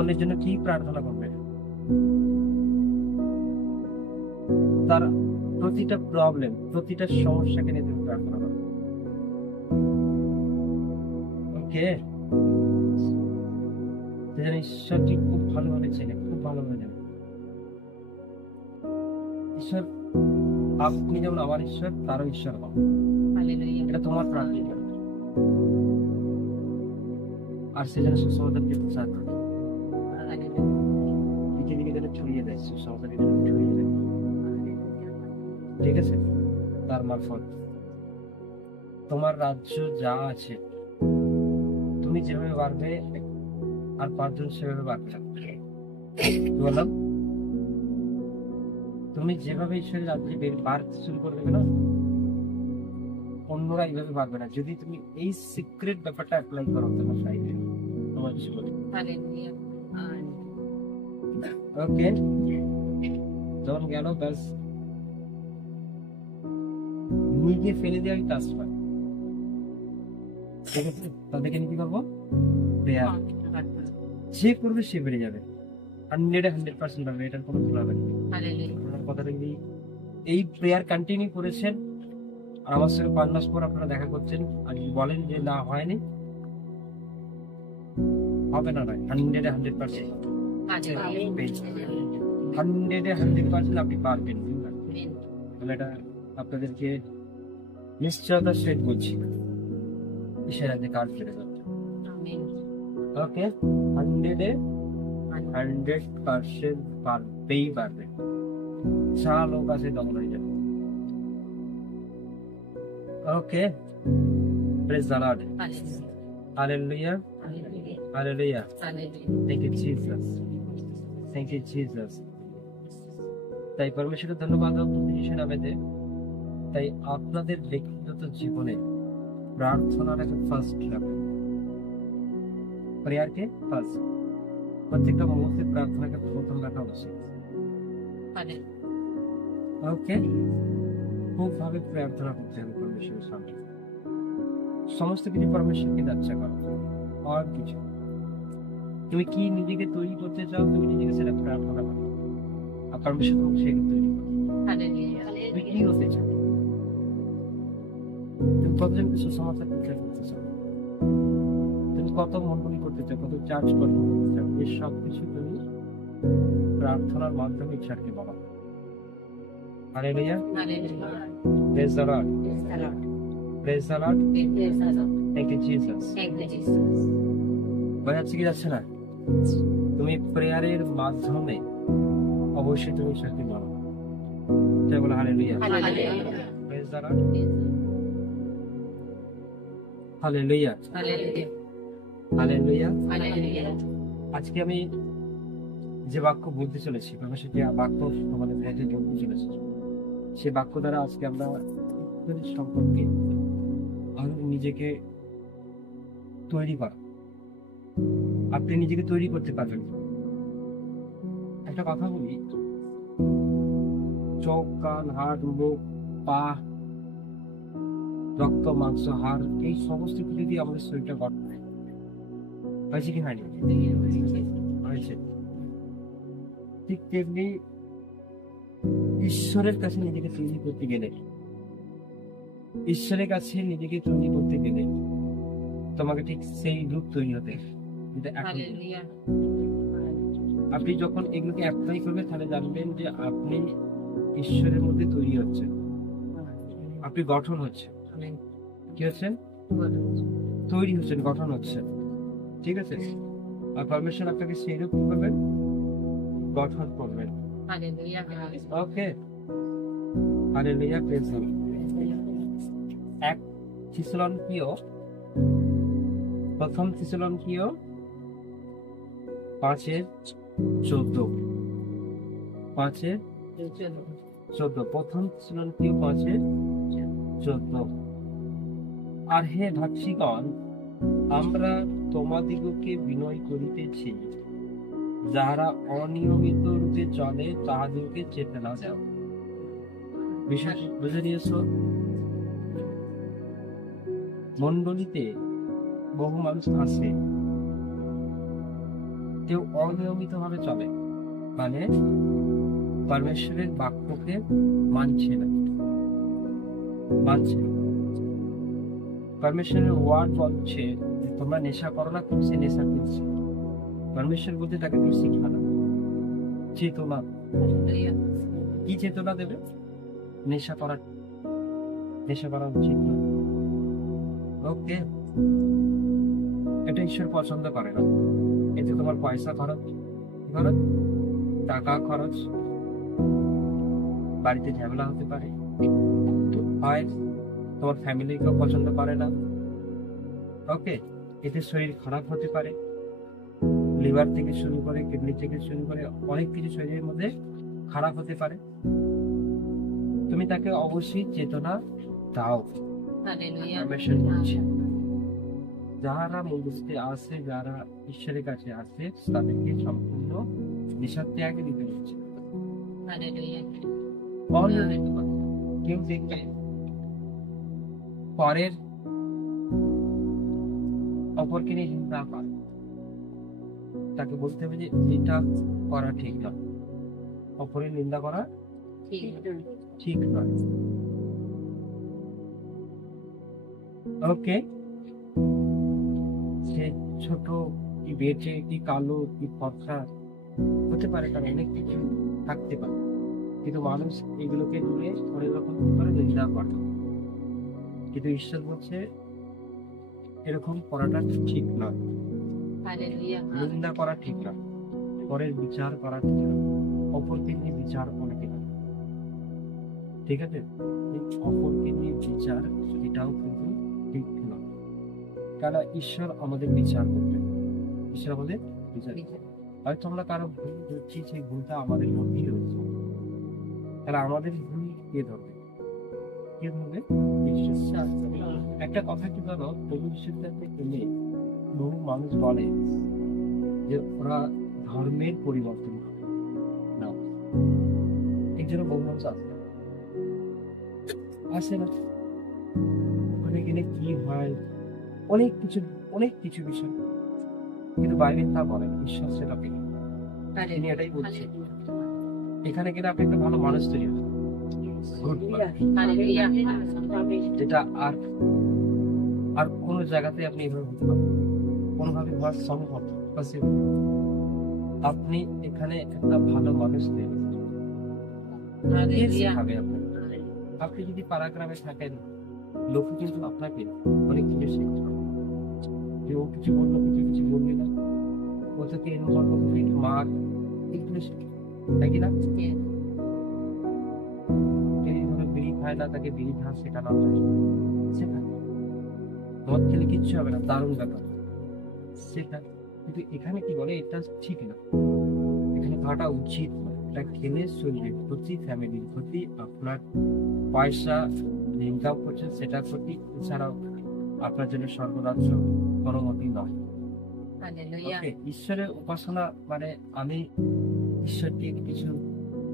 অন্যের জন্য কি প্রার্থনা করবে? তার প্রতিটা প্রবলেম, প্রতিটা সমস্যাকে নিয়ে তুমি প্রার্থনা করো। ওকে, ঈশ্বরটি খুব ভালোভাবে চেনে, খুব ভালোভাবে জানে। ঈশ্বর, আপনি যেমন আমার ঈশ্বর, তারও ঈশ্বর হন। এটা তোমার প্রার্থনা, আর সে যেন সুসমাচারকে প্রচার করে, পৃথিবীকে যেন ছড়িয়ে দেয়, সুসমাচারকে যেন ছড়িয়ে দেয়। ঠিক আছে? তার মারফত তোমার রাজ্য যা আছে, তুমি যেভাবে বাড়বে আর পাঁচজন সেভাবে বাড়বে। বললাম, তুমি যেভাবে ঈশ্বরের রাজ্যে বাড়তে শুরু করে দেবে না, অন্যরা এইভাবে বাড়বে না। যদি তুমি এই সিক্রেট ব্যাপারটা অ্যাপ্লাই করো তোমার লাইফে, তোমার জীবনে। ওকে, যখন গেল ব্যাস নিজে ফেলে দিয়ে আমি কাজ পাই। ঠিক আছে, তাদেরকে নিয়ে কি করবো? প্রেয়ার। যে করবে সে বেড়ে যাবে, 100% পারবে, এটার কোনো ভুল হবে না। কথাটা যদি এই প্রেয়ার কন্টিনিউ করেছেন, আর আমার সঙ্গে 5 মাস পর আপনারা দেখা করছেন, আর যদি বলেন যে না হয়নি, হবে না, নয় 100% 100% আপনি পারবেন। এটা আপনাদেরকে নিশ্চয়তার সহিত বলছি, ঈশ্বরের হাতে কাজ ফেলে যাচ্ছে। ওকে, 100% পারবেই পারবে। যা লোক আছে দমন হয়ে যাবে। Okay, praise the lord, hallelujah, hallelujah. Thank you Jesus, thank you Jesus. তাই পরমেশ্বরের ধন্যবাদ নামেতে। তাই আপনাদের ব্যক্তিগত জীবনে প্রার্থনাটাকে ফার্স্ট রাখুন, প্রেয়ারকে ফার্স্ট। প্রত্যেকটা মুহূর্তে প্রার্থনাকে প্রথম রাখা উচিত। ওকে, খুব ভাবে প্রার্থনা করতে হবে পরমেশ্বরের সামনে। সমস্ত কিছু পরমেশ্বরকে যাচ্ছা করো, আর কিছু তুমি কি নিজেকে তৈরি করতে চাও, তুমি নিজেকে সেটা প্রার্থনা করো, আর পরমেশ্বর তোমাকে সেটা তৈরি করো। তুমি কি হতে চাও? তুমি কতজনকে সুসমাচার প্রচার করতে চাও? তুমি কত মণ্ডলী করতে চাও, কত চার্জ করতে চাও? এই সব কিছু তুমি প্রার্থনার মাধ্যমে ঈশ্বরকে বলো। Hallelujah, praise the lord, praise the lord. Thank you Jesus. বোঝা যাচ্ছে কি যাচ্ছে না? তুমি প্রেয়ারের মাধ্যমে অবশ্যই তুমি ঈশ্বরকে বলো। তাই বলো hallelujah, praise the lord, hallelujah, hallelujah. আজকে আমি যে বাক্য বলতে চলেছি, পরমেশ্বর যে বাক্য তোমাদের মধ্যে বলতে চলেছি, সে বাক্য দ্বারা আজকে আমরা সম্পর্কে নিজেকে তৈরি করা। আপনি নিজেকে তৈরি করতে পারবেন। একটা কথা বলি, চোখ, কান, হাত, মুখ, পা, রক্ত, মাংস, হাড়, এই সমস্ত কিছু দিয়ে আমাদের শরীরটা গঠন হয়েছে কি হয়নি? হয়েছে। ঠিক তেমনি ঈশ্বরের কাছে নিজেকে তৈরি করতে গেলে, ঈশ্বরের কাছে নিজেকে তৈরি করতে গেলে তোমাকে ঠিক সেই রূপ তৈরি হতে। আপনি যখন এগুলোকে অ্যাপ্লাই করবেন, তাহলে জানবেন যে আপনি ঈশ্বরের মধ্যে তৈরি হচ্ছেন, আপনি গঠন হচ্ছে। কি হচ্ছেন? তৈরি হচ্ছেন, গঠন হচ্ছে। ঠিক আছে? আর পরমেশ্বর আপনাকে সেই রূপ করবেন, গঠন করবেন। ওকে, হালেলুয়া, প্রেজ দ্য লর্ড। 1 থিসসলুনিকীয়, প্রথম থিসসলুনিকীয় 5:14, 5:14, প্রথম থিসসলুনিকীয় 5:14। আর হে ভাতৃগণ, আমরা তোমাদিগকে বিনয় করিতেছি, যাহারা অনিয়মিত রূপে চলে তাহাদেরকে চেতে না দাও। বিশেষ বুঝে নিয়েছ? মণ্ডলীতে বহু মানুষ আছে কেউ অনিয়মিত ভাবে চলে, মানে পরমেশ্বরের বাক্যকে মানছে না। পরমেশ্বরের ওয়ার্ড বলছে যে তোমরা নেশা করো না, কিন্তু সে নেশা করছে। পরমেশ্বর বলতে তাকে তুমি শিখা না। চেতনা, কি চেতনা দেবে? নেশা করা উচিত না। ওকে, এটা ঈশ্বর পছন্দ করে না। এতে তোমার পয়সা খরচ, টাকা খরচ, বাড়িতে ঝামেলা হতে পারে, হয় তোমার ফ্যামিলিকেও পছন্দ করে না। ওকে, এতে শরীর খারাপ হতে পারে, লিভার থেকে শুরু করে কিডনি থেকে শুরু করে অনেক কিছু শরীরের মধ্যে খারাপ হতে পারে। তুমি তাকে অবশ্যই চেতনা দাও। যারা মন্দিরে আসে, যারা ঈশ্বরের কাছে আসে, তাদেরকে সম্পূর্ণ নেশা ত্যাগ দিতে হচ্ছে। কেউ দেখবে পরের অপরকে নিয়ে চিন্তা করে, তাকে বলতে হবে যে এটা করা ঠিক নয়, অপরের নিন্দা করা ঠিক নয়। ওকে, সে ছোট কি বেটে কি কালো কি ফর্সা হতে পারে, কারণ অনেক কিছু থাকতে পারে, কিন্তু মানুষ এগুলোকে নিয়ে অনেক রকম করে নিন্দা করে। কিন্তু ঈশ্বর বলছে এরকম করাটা ঠিক নয়, নিন্দা করা ঠিক নয়, পরের বিচার করা ঠিক নয়, অপরকে নিয়ে বিচার করে ঠিক নয়। ঠিক আছে, অপরকে নিয়ে বিচার এটাও কিন্তু ঠিক নয়, কারণ ঈশ্বর আমাদের বিচার করবেন। ঈশ্বর আমাদের বিচার, হয়তো আমরা কারো ভুল ধরছি, সেই ভুলটা আমাদের মধ্যেই রয়েছে, তাহলে আমাদের ভুল কে ধরবে? ঈশ্বর। একটা কথা কি বলো, প্রভু যিশুর কাছে এলে বহু মানুষ বলে যে ওরা ধর্মের পরিবর্তন করে না, এর জন্য বহু মানুষ আসে না। ওখানে গেলে কি হয়, অনেক কিছু বিষয়, কিন্তু বাইবেল তা বলে না, ঈশ্বর সেটা পেলে তিনি এটাই বলছে, এখানে গেলে আপনি একটা ভালো মানুষ তৈরি হবে, যেটা আর কোন জায়গাতে আপনি এভাবে হতে পারবেন, কোনোভাবে হওয়ার সম্ভব। আপনি এখানে একটা ভালো মানুষ তৈরি হবে। আপনি যদি পাড়াগ্রামে থাকেন, লোক কিন্তু আপনাকে অনেক কিছু শিখতে হবে, যে ও কিছু বললো, কিছু বলবে না, ও তোকে এরকম করলো, মার, এগুলো শিখে, তাই কিনা? বিড়ি খায় না, তাকে বিড়ি খাওয়া শেখানো শেখায়, মদ খেলে কিচ্ছু হবে না, দারুণ ব্যাপার, শেখায়। কিন্তু এখানে কি বলে, এটা ঠিক না, এখানে খাওয়াটা উচিত না। এটা খেলে শরীরের ক্ষতি, ফ্যামিলির ক্ষতি, আপনার পয়সা ইনকাম করছেন সেটা ক্ষতি, এছাড়াও আপনার জন্য সর্বরাজ্য অনুমতি নয়। ঈশ্বরের উপাসনা মানে আমি ঈশ্বরকে কিছু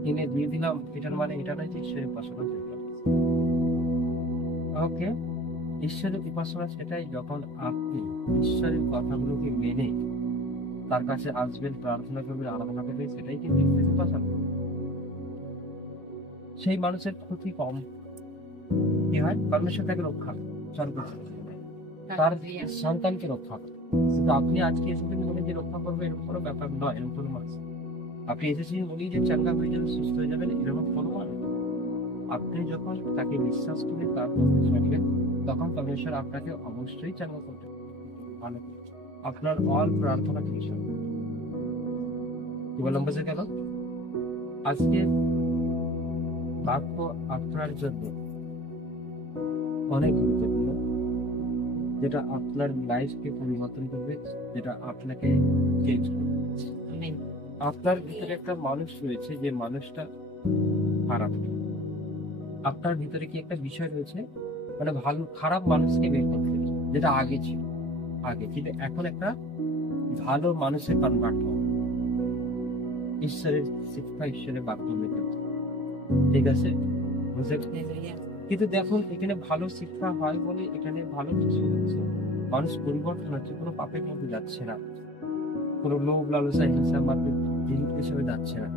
কিনে দিয়ে দিলাম, এটার মানে এটা নয় যে ঈশ্বরের উপাসনা। ওকে, ঈশ্বরের উপাসনা সেটাই যখন আপনি ঈশ্বরের কথাগুলোকে মেনে তার কাছে আসবেন, প্রার্থনা করবেন, আরাধনা করবেন, সেটাই কিন্তু ঈশ্বরের উপাসনা। সেই মানুষের ক্ষতি কম, কি হয়, পরমেশ্বর তাকে রক্ষা তার সন্তানকে রক্ষা করে। কিন্তু আপনি আজকে এসেছেন বলে যে রক্ষা করবে, এরকম কোনো ব্যাপার নয়, এরকম কোনো মানুষ। আপনি এসেছেন বলি যে চাঙ্গা হয়ে যাবেন, সুস্থ হয়ে যাবেন, এরকম কোনো মানুষ। আপনি যখন তাকে বিশ্বাস করে তার কথা শুনবেন, তখন পরমেশ্বর আপনাকে অবশ্যই চাঙ্গা করতে মানে আপনার অল প্রার্থনা থেকে শুনবেন। কি বললাম বুঝে গেল? আজকে বাক্য আপনার জন্য অনেক গুরুত্বপূর্ণ, যেটা আপনার লাইফকে পরিবর্তন করবে, যেটা আপনাকে চেঞ্জ করবে। আপনার ভিতরে একটা মানুষ রয়েছে, যে মানুষটা খারাপ, আপনার ভিতরে কি একটা বিষয় রয়েছে, মানে ভালো খারাপ মানুষকে বের করতে, যেটা আগে ছিল কিন্তু এখন একটা ভালো মানুষের কনভার্ট হবে, ঈশ্বরের শিক্ষা, ঈশ্বরের বাক্য মেনে। ঠিক আছে, বুঝে? কিন্তু দেখুন, এখানে ভালো শিক্ষা হয় বলে এখানে ভালো কিছু হচ্ছে, মানুষ পরিবর্তন হচ্ছে, কোনো পাপের মধ্যে যাচ্ছে না। কোনো লোভ লালসা হিংসা মাত্র জিনিস হিসেবে যাচ্ছে না।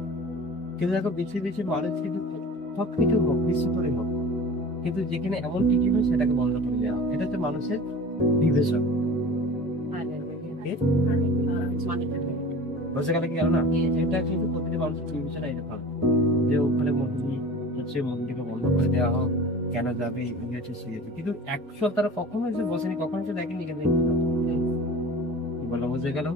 কিন্তু দেখো বেশি বেশি মানুষ কিন্তু সবকিছু হোক বেশি করে হোক, কিন্তু যেখানে এমন টিকি হয় সেটাকে বন্ধ করে দেওয়া হয়। এটা হচ্ছে মানুষের বিবেচনা। বুঝতে গেলে কি না, এটা কিন্তু প্রতিটি মানুষের বিবেচনা এরকম যে ওখানে মন্দির হচ্ছে, মন্দিরকে বন্ধ করে দেওয়া হোক, কেন যাবে এই হচ্ছে সে হচ্ছে, কিন্তু অ্যাকচুয়াল তারা কখনো এসে বসেনি, কখনো এসে দেখেনি কেন কি বললাম, বুঝে গেল।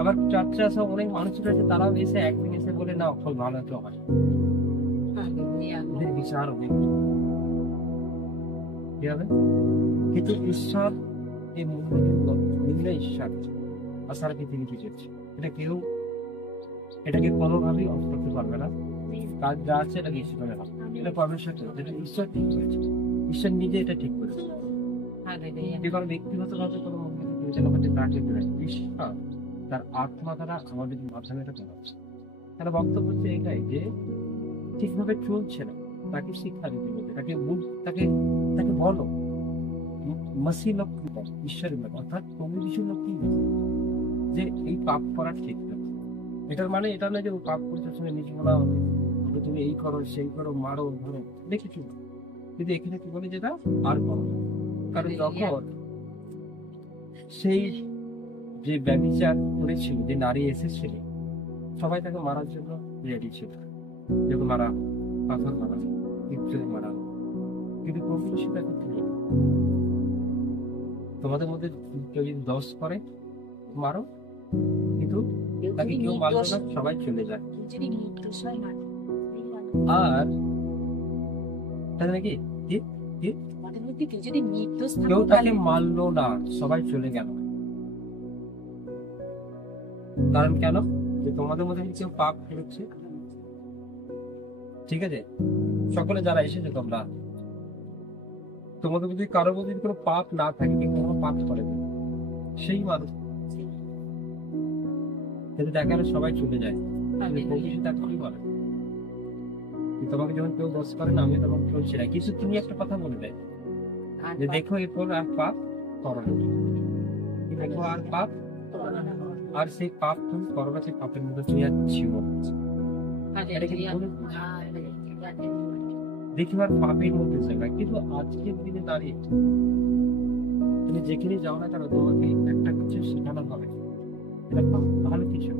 আবার চার্চে আসা অনেক মানুষ রয়েছে, তারাও এসে একদিন এসে বলে না ফল ভালো তো হয়, ওদের বিচার হবে কি হবে। কিন্তু ঈশ্বর এই মূল্য ঈশ্বর আর সারা পৃথিবী পিছিয়েছে, এটাকে কোনোভাবেই অফ করতে পারবে না। কাজ যা আছে এটাকে ঈশ্বর হবে, এটা পারমেশ্বর যেটা ঈশ্বর ঠিক করেছে, ঈশ্বর নিজে এটা ঠিক করেছে। যে কোনো ব্যক্তিগত ভাবে কোনো বিবেচনা করতে না ঠিক করে ঈশ্বর তার আত্মা দ্বারা আমাদের মাধ্যমে এটা করাচ্ছে। তারা বক্তব্য হচ্ছে এটাই যে ঠিকভাবে চলছে না, তাকে শিক্ষা দিতে হবে, তাকে তাকে বলো মাসি লক্ষ্মী ঈশ্বরের লোক, অর্থাৎ প্রভু যিশুর লক্ষ্মী যে এই পাপ করা ঠিক না। এটার মানে এটা নয় যে ও পাপ করতে শুনে নিজে বলা হবে তুমি এই করো সেই করো মারো ধরো দেখেছি, কিন্তু এখানে কি বলে যেটা আর করো। কারণ যখন সেই যে ব্যভিচার করেছিল, যে নারী এসেছিল, সবাই তাকে মারার জন্য রেডি ছিল, যখন মারা পাথর মারা ইচ্ছুরি মারা, কিন্তু প্রভু সেটা করতে নেই। তোমাদের মধ্যে কেউ যদি দোষ করে মারো, কিন্তু তাকে কেউ মারলো না, সবাই চলে যায়। আর তাহলে নাকি কেউ তাকে মারলো না, সবাই চলে গেল। কারণ কেন? যে তোমাদের মধ্যে কেউ পাপ করেছে, ঠিক আছে, সকলে যারা এসেছে তোমরা, তোমাদের যদি কারোর মধ্যে কোনো পাপ না থাকে, কি কোনো পাপ করে সেই মানুষ, কিন্তু দেখা গেল সবাই চলে যায়, কি বলে তোমাকে যখন কেউ দোষ করে না, আমি তখন চলছি না, কিছু তুমি একটা কথা বলে দেয় যে দেখো এরপর আর পাপ করো না, দেখো আর পাপ, আর সেই পাপ তুমি করো না, সেই পাপের মধ্যে তুমি আর জীবন দেখি আর পাপের মধ্যে যাবে। কিন্তু আজকের দিনে দাঁড়িয়ে তুমি যেখানে যাও না কেন, তোমাকে একটা কিছু শেখানো হবে, এটা ভালো কিছু।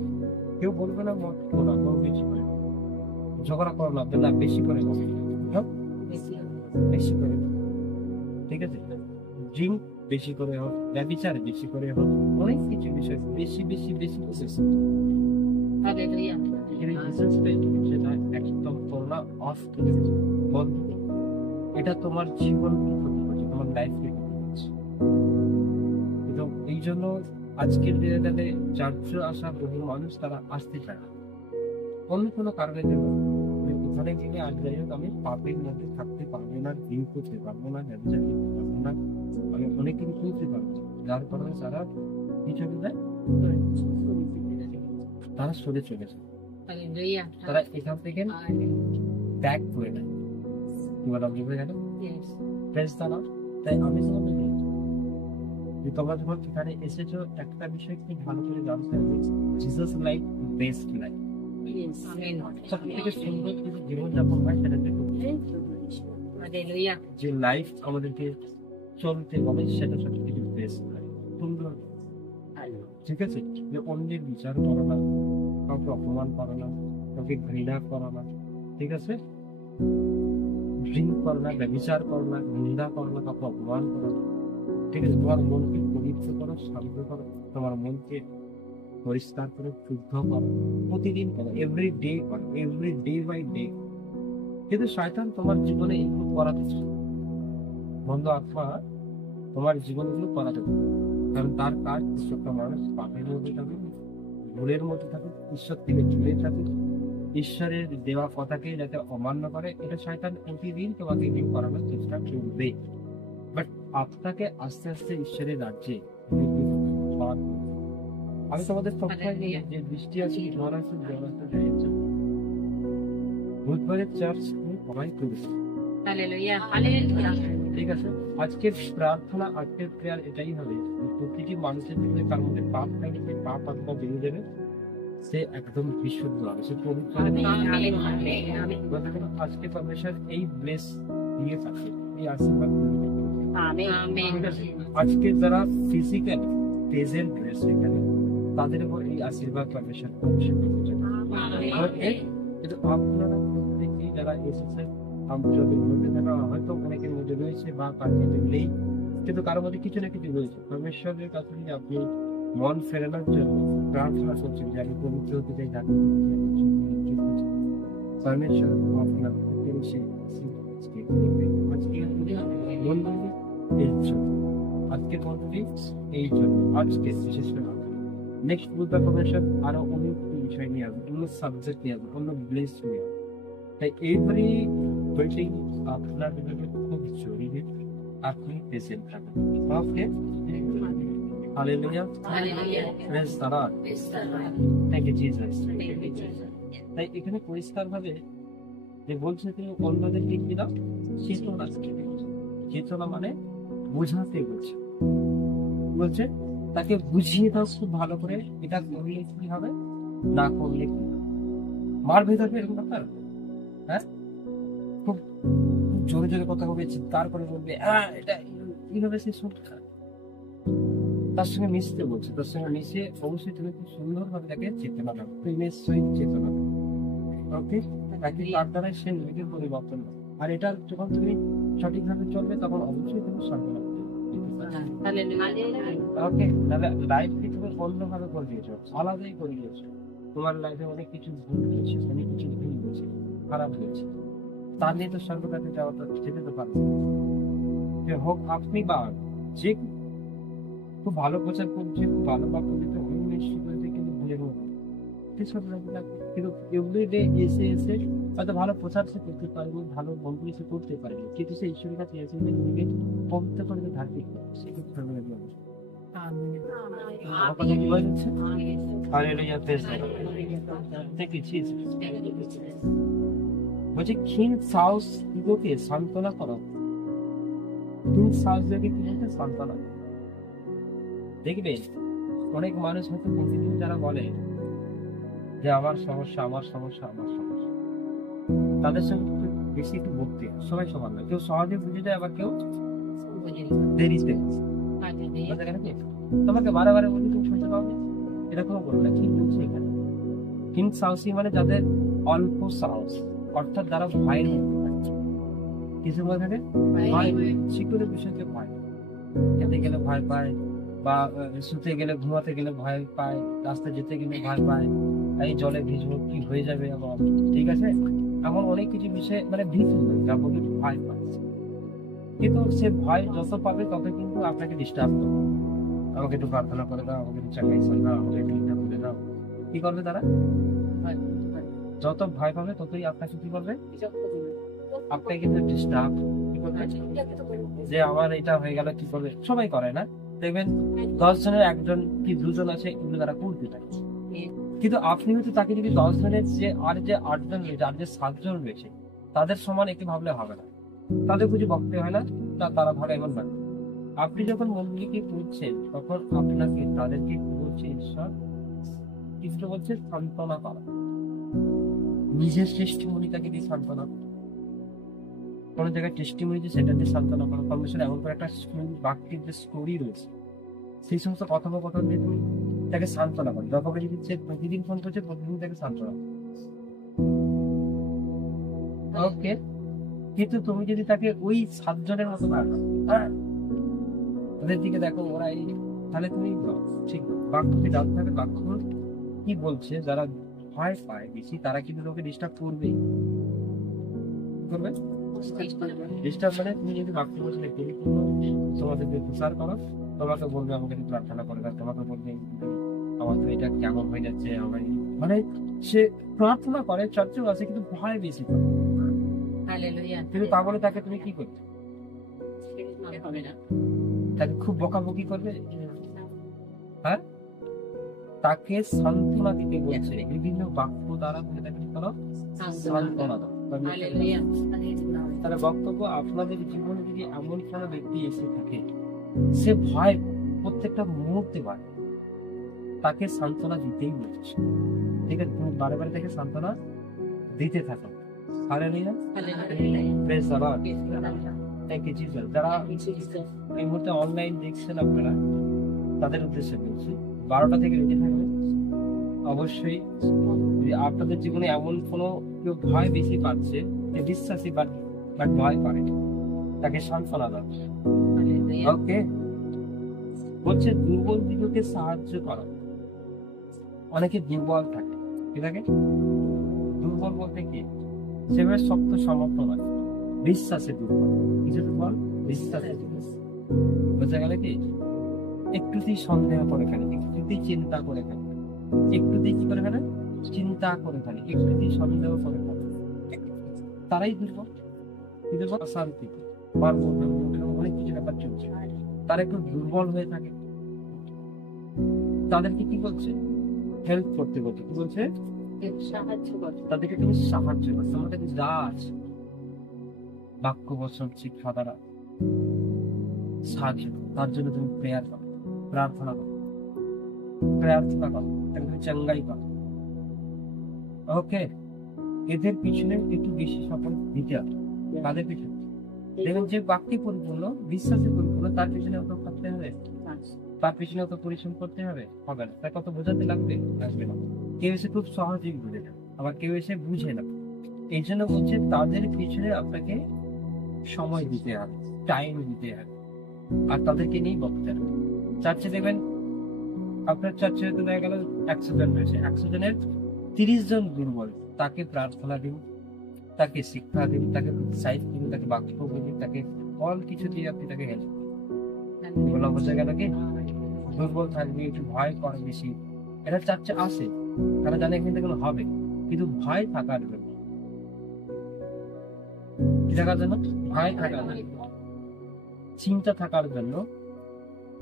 কেউ বলবে না মদ খেও না, বেশি করে ঝগড়া করো না, বেশি করে বেশি করে, ঠিক আছে, ড্রিঙ্ক বেশি করে হোক, ব্যভিচার বেশি করে হোক, অনেক কিছু বিষয় বেশি বেশি বেশি একদম তোমরা অফ করে বন্ধ। এটা তোমার জীবন ক্ষতি করছে, তোমার লাইফ ক্ষতি করছে। এবং এই জন্য আজকের দিনে চার্চে আসা বহু মানুষ তারা আসতে চায় না, অন্য কোনো কারণের জন্য। ওখানে গেলে আজ যাই হোক আমি পাপের মধ্যে থাকতে পারবো না, ডিউ করতে পারবো না, ব্যবসা করতে পারবো না, আমি অনেক কিছু করতে পারবো না, যার কারণে তারা কি চলে যায়, তারা সরে চলে যায়, তারা এখান থেকে ব্যাক করে নেয়। কি বলা বুঝে গেল? তাই আমি তোমরা যখন এখানে এসেছো, একটা বিষয় খুব ভালো করে জানতে হবে, জিসাস লাইফ বেস্ট লাইফ, সবথেকে সুন্দর কিছু জীবনযাপন হয় সেটা যে লাইফ আমাদেরকে চলতে হবে, সেটা সবথেকে বেস্ট লাইফ, সুন্দর, ঠিক আছে। যে অন্যের বিচার করো না, কাউকে অপমান করো না, কাউকে ঘৃণা করো না, ঠিক আছে, ড্রিঙ্ক করো না, ব্যভিচার করো না, নিন্দা করো না, কাউকে অপমান করো না, ঠিক আছে। তোমার মনকে পবিত্র করো, শান্ত করো, তোমার মনকে পরিষ্কার করে শুদ্ধ করো, প্রতিদিন করো, এভরি ডে করো, এভরি ডে বাই ডে। কিন্তু শয়তান তোমার জীবনে এইগুলো করাতে চায়, বন্ধু আত্মা তোমার জীবনগুলো করাতে চায়, কারণ তার কাজ প্রত্যেকটা মানুষ পাপের মধ্যে থাকে, ভুলের মধ্যে থাকে, ঈশ্বর থেকে দূরে থাকে, ঈশ্বরের দেওয়া কথাকে যাতে অমান্য করে, এটা শয়তান প্রতিদিন তোমাকে নিয়ে করানোর চেষ্টা করবে। বাট আপনাকে আস্তে আস্তে ঈশ্বরের রাজ্যে আমি তোমাদের সপ্তাহে যে বৃষ্টি আছে, ঝড় আছে, জ্বর আছে, বুধবারের চার্চ সবাই করেছে। ঠিক আছে, আজকের প্রার্থনা, আজকের প্রেয়ার এটাই হবে, প্রতিটি মানুষের জন্য তার মধ্যে পাপ থাকে, সেই পাপ আত্মা বেরিয়ে যাবে, সে একদম বিশুদ্ধ হবে, সে পবিত্র হবে। আজকে পারমেশ্বর এই ব্লেস দিয়ে থাকে, এই আশীর্বাদ দিয়ে থাকে। ঠিক আছে? আজকে যারা ফিজিক্যাল প্রেজেন্ট রয়েছে এখানে, তাদের উপর এই আশীর্বাদ পারমেশ্বর অবশ্যই করছে। কিন্তু আপনারা প্রত্যেকেই যারা এসেছেন, আমাদের মধ্যে থাকা হয়তো অনেকের মধ্যে রয়েছে বা কার মধ্যে নেই, কিন্তু কারোর মধ্যে কিছু না কিছু রয়েছে। পরমেশ্বরের কাছে যদি আপনি মন ফেরানোর জন্য প্রার্থনা করছেন যে আমি পবিত্র হতে চাই, জানতে চাই, পরমেশ্বর আপনার আজকের মন্দিরে এই জন্য আজকে বিশেষ করে নেক্সট বুধবার পরমেশ্বর আরো অনেক বিষয় নিয়ে আসবে, অন্য সাবজেক্ট নিয়ে আসবে, অন্য ব্লেস নিয়ে আসবে। তাই এইভাবেই ওয়েটিং আপনার জন্য খুব জরুরি, আপনি পেশেন্ট থাকবেন। Okay, hallelujah, praise the lord, thank you Jesus. তাই এখানে পরিষ্কার ভাবে যে বলছে তুমি অন্যদের দিক দিলাম চেতনা, চেতনা মানে বোঝাতে বলছে, বলছে তাকে বুঝিয়ে দাও খুব ভালো করে, এটা করলে কি হবে, না করলে কি হবে। মার ভেতরে এরকম ব্যাপার, হ্যাঁ, খুব জোরে জোরে কথা বলবে, চিৎকার করে বলবে, এটা এইভাবে সে শুনতে, তার সঙ্গে মিশতে বলছে, তার সঙ্গে মিশে অবশ্যই তুমি খুব সুন্দর ভাবে তাকে চেতনা দাও, প্রেমের সহিত চেতনা দাও। ওকে, তার দ্বারাই সে নিজেকে পরিবর্তন হবে। আর এটা যখন তুমি সঠিকভাবে চলবে, তখন অবশ্যই তুমি সান্ত্বনা পাবে। ওকে, তাহলে লাইফকে তুমি অন্যভাবে করে দিয়েছো, আলাদাই করে দিয়েছো। তোমার লাইফে অনেক কিছু ভুল হয়েছে, অনেক কিছু ভুল হয়েছে, খারাপ হয়েছে, তা নিয়ে তো স্বর্গরাজ্যে যাওয়াটা যেতে তো পারবে যে হোক আপনি বা যে খুব ভালো প্রচার করছে, খুব ভালো বাক্য দিতে অন্য নিশ্চিত হয়েছে, কিন্তু ভুলে গেল কিন্তু এভরিডে এসে এসে হয়তো ভালো প্রচার সে করতে পারেনি, ভালো বন্ধু সে করতে পারেনি, কিন্তু সে ঈশ্বরের কাছে এসে নিজেকে পবিত্র করে ধারতে সে খুব সর্বরাজ্য হবে। আমার কথা কি বোঝা যাচ্ছে? Hallelujah, praise the lord, thank you Jesus. বলছে কিং সাউস ইগোকে সান্ত্বনা করো, কিং সাউস ইগোকে কি বলতে, সান্ত্বনা। দেখবে অনেক মানুষ হয়তো প্রতিদিন যারা বলে যে আমার সমস্যা, আমার সমস্যা, আমার সমস্যা, তাদের সঙ্গে বেশি একটু ভক্তি, সবাই সমান নয়, কেউ সহজে বুঝে যায়, আবার কেউ দেরিতে। তোমাকে বারে বারে বলি তুমি শুনতে পাবে, এরকম বলো না। কি বলছে এখানে, কিং সাহসী মানে যাদের অল্প সাহস, অর্থাৎ যারা ভয়ের মধ্যে থাকে, কিসের মধ্যে থাকে, ভয়, সিকিউরিটির বিষয়কে ভয়, খেতে গেলে ভয় পায়, বা শুতে গেলে, ঘুমাতে গেলে ভয় পায়, রাস্তায় যেতে গেলে ভয় পায়, এই জলে ভিজবো, কি হয়ে যাবে আবার, ঠিক আছে, এমন অনেক কিছু বিষয় মানে ভীতি হয়, যা বলি ভয় পায়। কিন্তু সে ভয় যত পাবে তত কিন্তু আপনাকে ডিস্টার্ব করবে, আমাকে একটু প্রার্থনা করে দাও, আমাকে একটু চাকরি দাও, আমাকে একটু এটা করে দাও। কি করবে তারা, যত ভয় পাবে ততই আপনাকে কি করবে, আপনাকে কিন্তু ডিস্টার্ব কি করবে, যে আমার এটা হয়ে গেল কি করবে, সবাই করে না। দেখবেন 10 জনের 1 জন কি 2 জন আছে এগুলো তারা করতে পারে, কিন্তু আপনি হয়তো তাকে যদি 10 জনের যে 8 জন রয়েছে, আর যে 7 জন রয়েছে, তাদের সমান একটু ভাবলে হবে না, তাদের কিছু ভাবতে হয় না, তারা ভাবে এমন না। আপনি যখন মন্দিরকে করছেন তখন আপনাকে তাদেরকে বলছে ঈশ্বর, কিছু বলছে সান্ত্বনা করা, নিজের টেস্টিমনিটাকে দিয়ে সান্ত্বনা করা, কোনো জায়গায় টেস্টিমনি যে সেটা দিয়ে সান্ত্বনা করা, পরমেশ্বর এমন করে একটা বাক্যের যে স্টোরি রয়েছে, সেই সমস্ত কথোপকথন দিয়ে তুমি তাকে সান্ত্বনা করো। যখন যদি সে প্রতিদিন ফোন করছে, প্রতিদিন তাকে সান্ত্বনা। ওকে, কিন্তু তুমি যদি তাকে ওই 7 জনের মতো না, হ্যাঁ, ওদের দিকে দেখো ওরা এই, তাহলে তুমি ঠিক বাক্যকে জানতে হবে, বাক্য কি বলছে। যারা ভয় পায় বেশি তারা কিন্তু লোকে ডিস্টার্ব করবেই, করবে ডিস্টার্ব। মানে তুমি যদি বাক্য বলছিলে তোমাদেরকে প্রচার করো, তোমাকে বলবে আমাকে প্রার্থনা করে দাও, তোমাকে বলবে আমার তো এটা কেমন হয়ে যাচ্ছে, আমার মানে সে প্রার্থনা করে, চর্চাও আছে, কিন্তু ভয় বেশি করে। কিন্তু তা বলে তাকে তুমি কি করবে, তাকে খুব বকাবকি করবে, হ্যাঁ, তাকে সান্ত্বনা দিতে বলছে বিভিন্ন বাক্য দ্বারা, তাকে কি করো, সান্ত্বনা দাও। তাহলে বক্তব্য, আপনাদের জীবনে যদি এমন কোনো ব্যক্তি এসে থাকে, সে ভয় প্রত্যেকটা মুহূর্তে পায়, তাকে সান্ত্বনা দিতেই বলছে। ঠিক আছে, তুমি বারে বারে তাকে সান্ত্বনা দিতে থাকো। Hallelujah, praise the lord, thank you Jesus. যারা এই মুহূর্তে অনলাইন দেখছেন আপনারা, তাদের উদ্দেশ্যে বলছি, 12টা থেকে রেডি থাকবেন। অবশ্যই যদি আপনাদের জীবনে এমন কোনো কেউ ভয় বেশি পাচ্ছে, যে বিশ্বাসী বাট ভয় করে, তাকে সান্ত্বনা দাও। ওকে, বলছে দুর্বল দিগকে সাহায্য করো। অনেকে দুর্বল থাকে, কি থাকে? দুর্বল বলতে কি? সেভাবে শক্ত সমর্থ নয়, বিশ্বাসে দুর্বল। কিছু দুর্বল, বিশ্বাসে দুর্বল। বোঝা গেল কি? একটুতেই সন্দেহ করে ফেলে, একটুতেই চিন্তা করে ফেলে, একটুতেই কি করে ফেলে? চিন্তা করে ফেলে, একটুতেই সন্দেহ করে ফেলে, তারাই দুর্বল। কি দুর্বল? অশান্তি, অনেক কিছু ব্যাপার চলছে, তারা একটু দুর্বল হয়ে থাকে। তাদেরকে কি বলছে? হেল্প করতে বলছে। কি বলছে? সাহায্য করো। তাদেরকে তুমি সাহায্য করো। তোমার কাছে যা আছে, বাক্য বচন, শিক্ষা দ্বারা সাহায্য, তার জন্য তুমি প্রেয়ার করো, প্রার্থনা করো, প্রার্থনা করো, তাকে তুমি চাঙ্গাই করো। ওকে, এদের পিছনে একটু বেশি সফল দিতে হবে। তাদের পিছনে দেখবেন যে বাক্যে পরিপূর্ণ, বিশ্বাসে পরিপূর্ণ, তার পিছনে অত থাকতে হবে, তার পিছনে অত পরিশ্রম করতে হবে না। তার কত বোঝাতে লাগবে? লাগবে না। কেউ এসে খুব সহজেই বুঝে যাবে, আবার কেউ এসে বুঝে না। এই জন্য বলছে তাদের পিছনে আপনাকে সময় দিতে হবে, টাইম দিতে হবে, আর তাদেরকে নিয়েই বলতে হবে। চার্চে দেখবেন, আপনার চার্চে হয়তো দেখা গেল 100 জন রয়েছে, 100 জনের 30 জন দুর্বল। তাকে প্রার্থনা দিন, তাকে শিক্ষা দিন, তাকে উৎসাহিত দিন, তাকে বাক্য দিন, তাকে অল কিছু দিয়ে আপনি তাকে হেল্প বলা। বোঝা গেল কি? দুর্বল থাকবে, একটু ভয় করে বেশি, এটা চার্চে আসে, তারা জানে এখান থেকে হবে, কিন্তু ভয় থাকার জন্য, কি থাকার জন্য? ভয় থাকার জন্য, চিন্তা থাকার জন্য,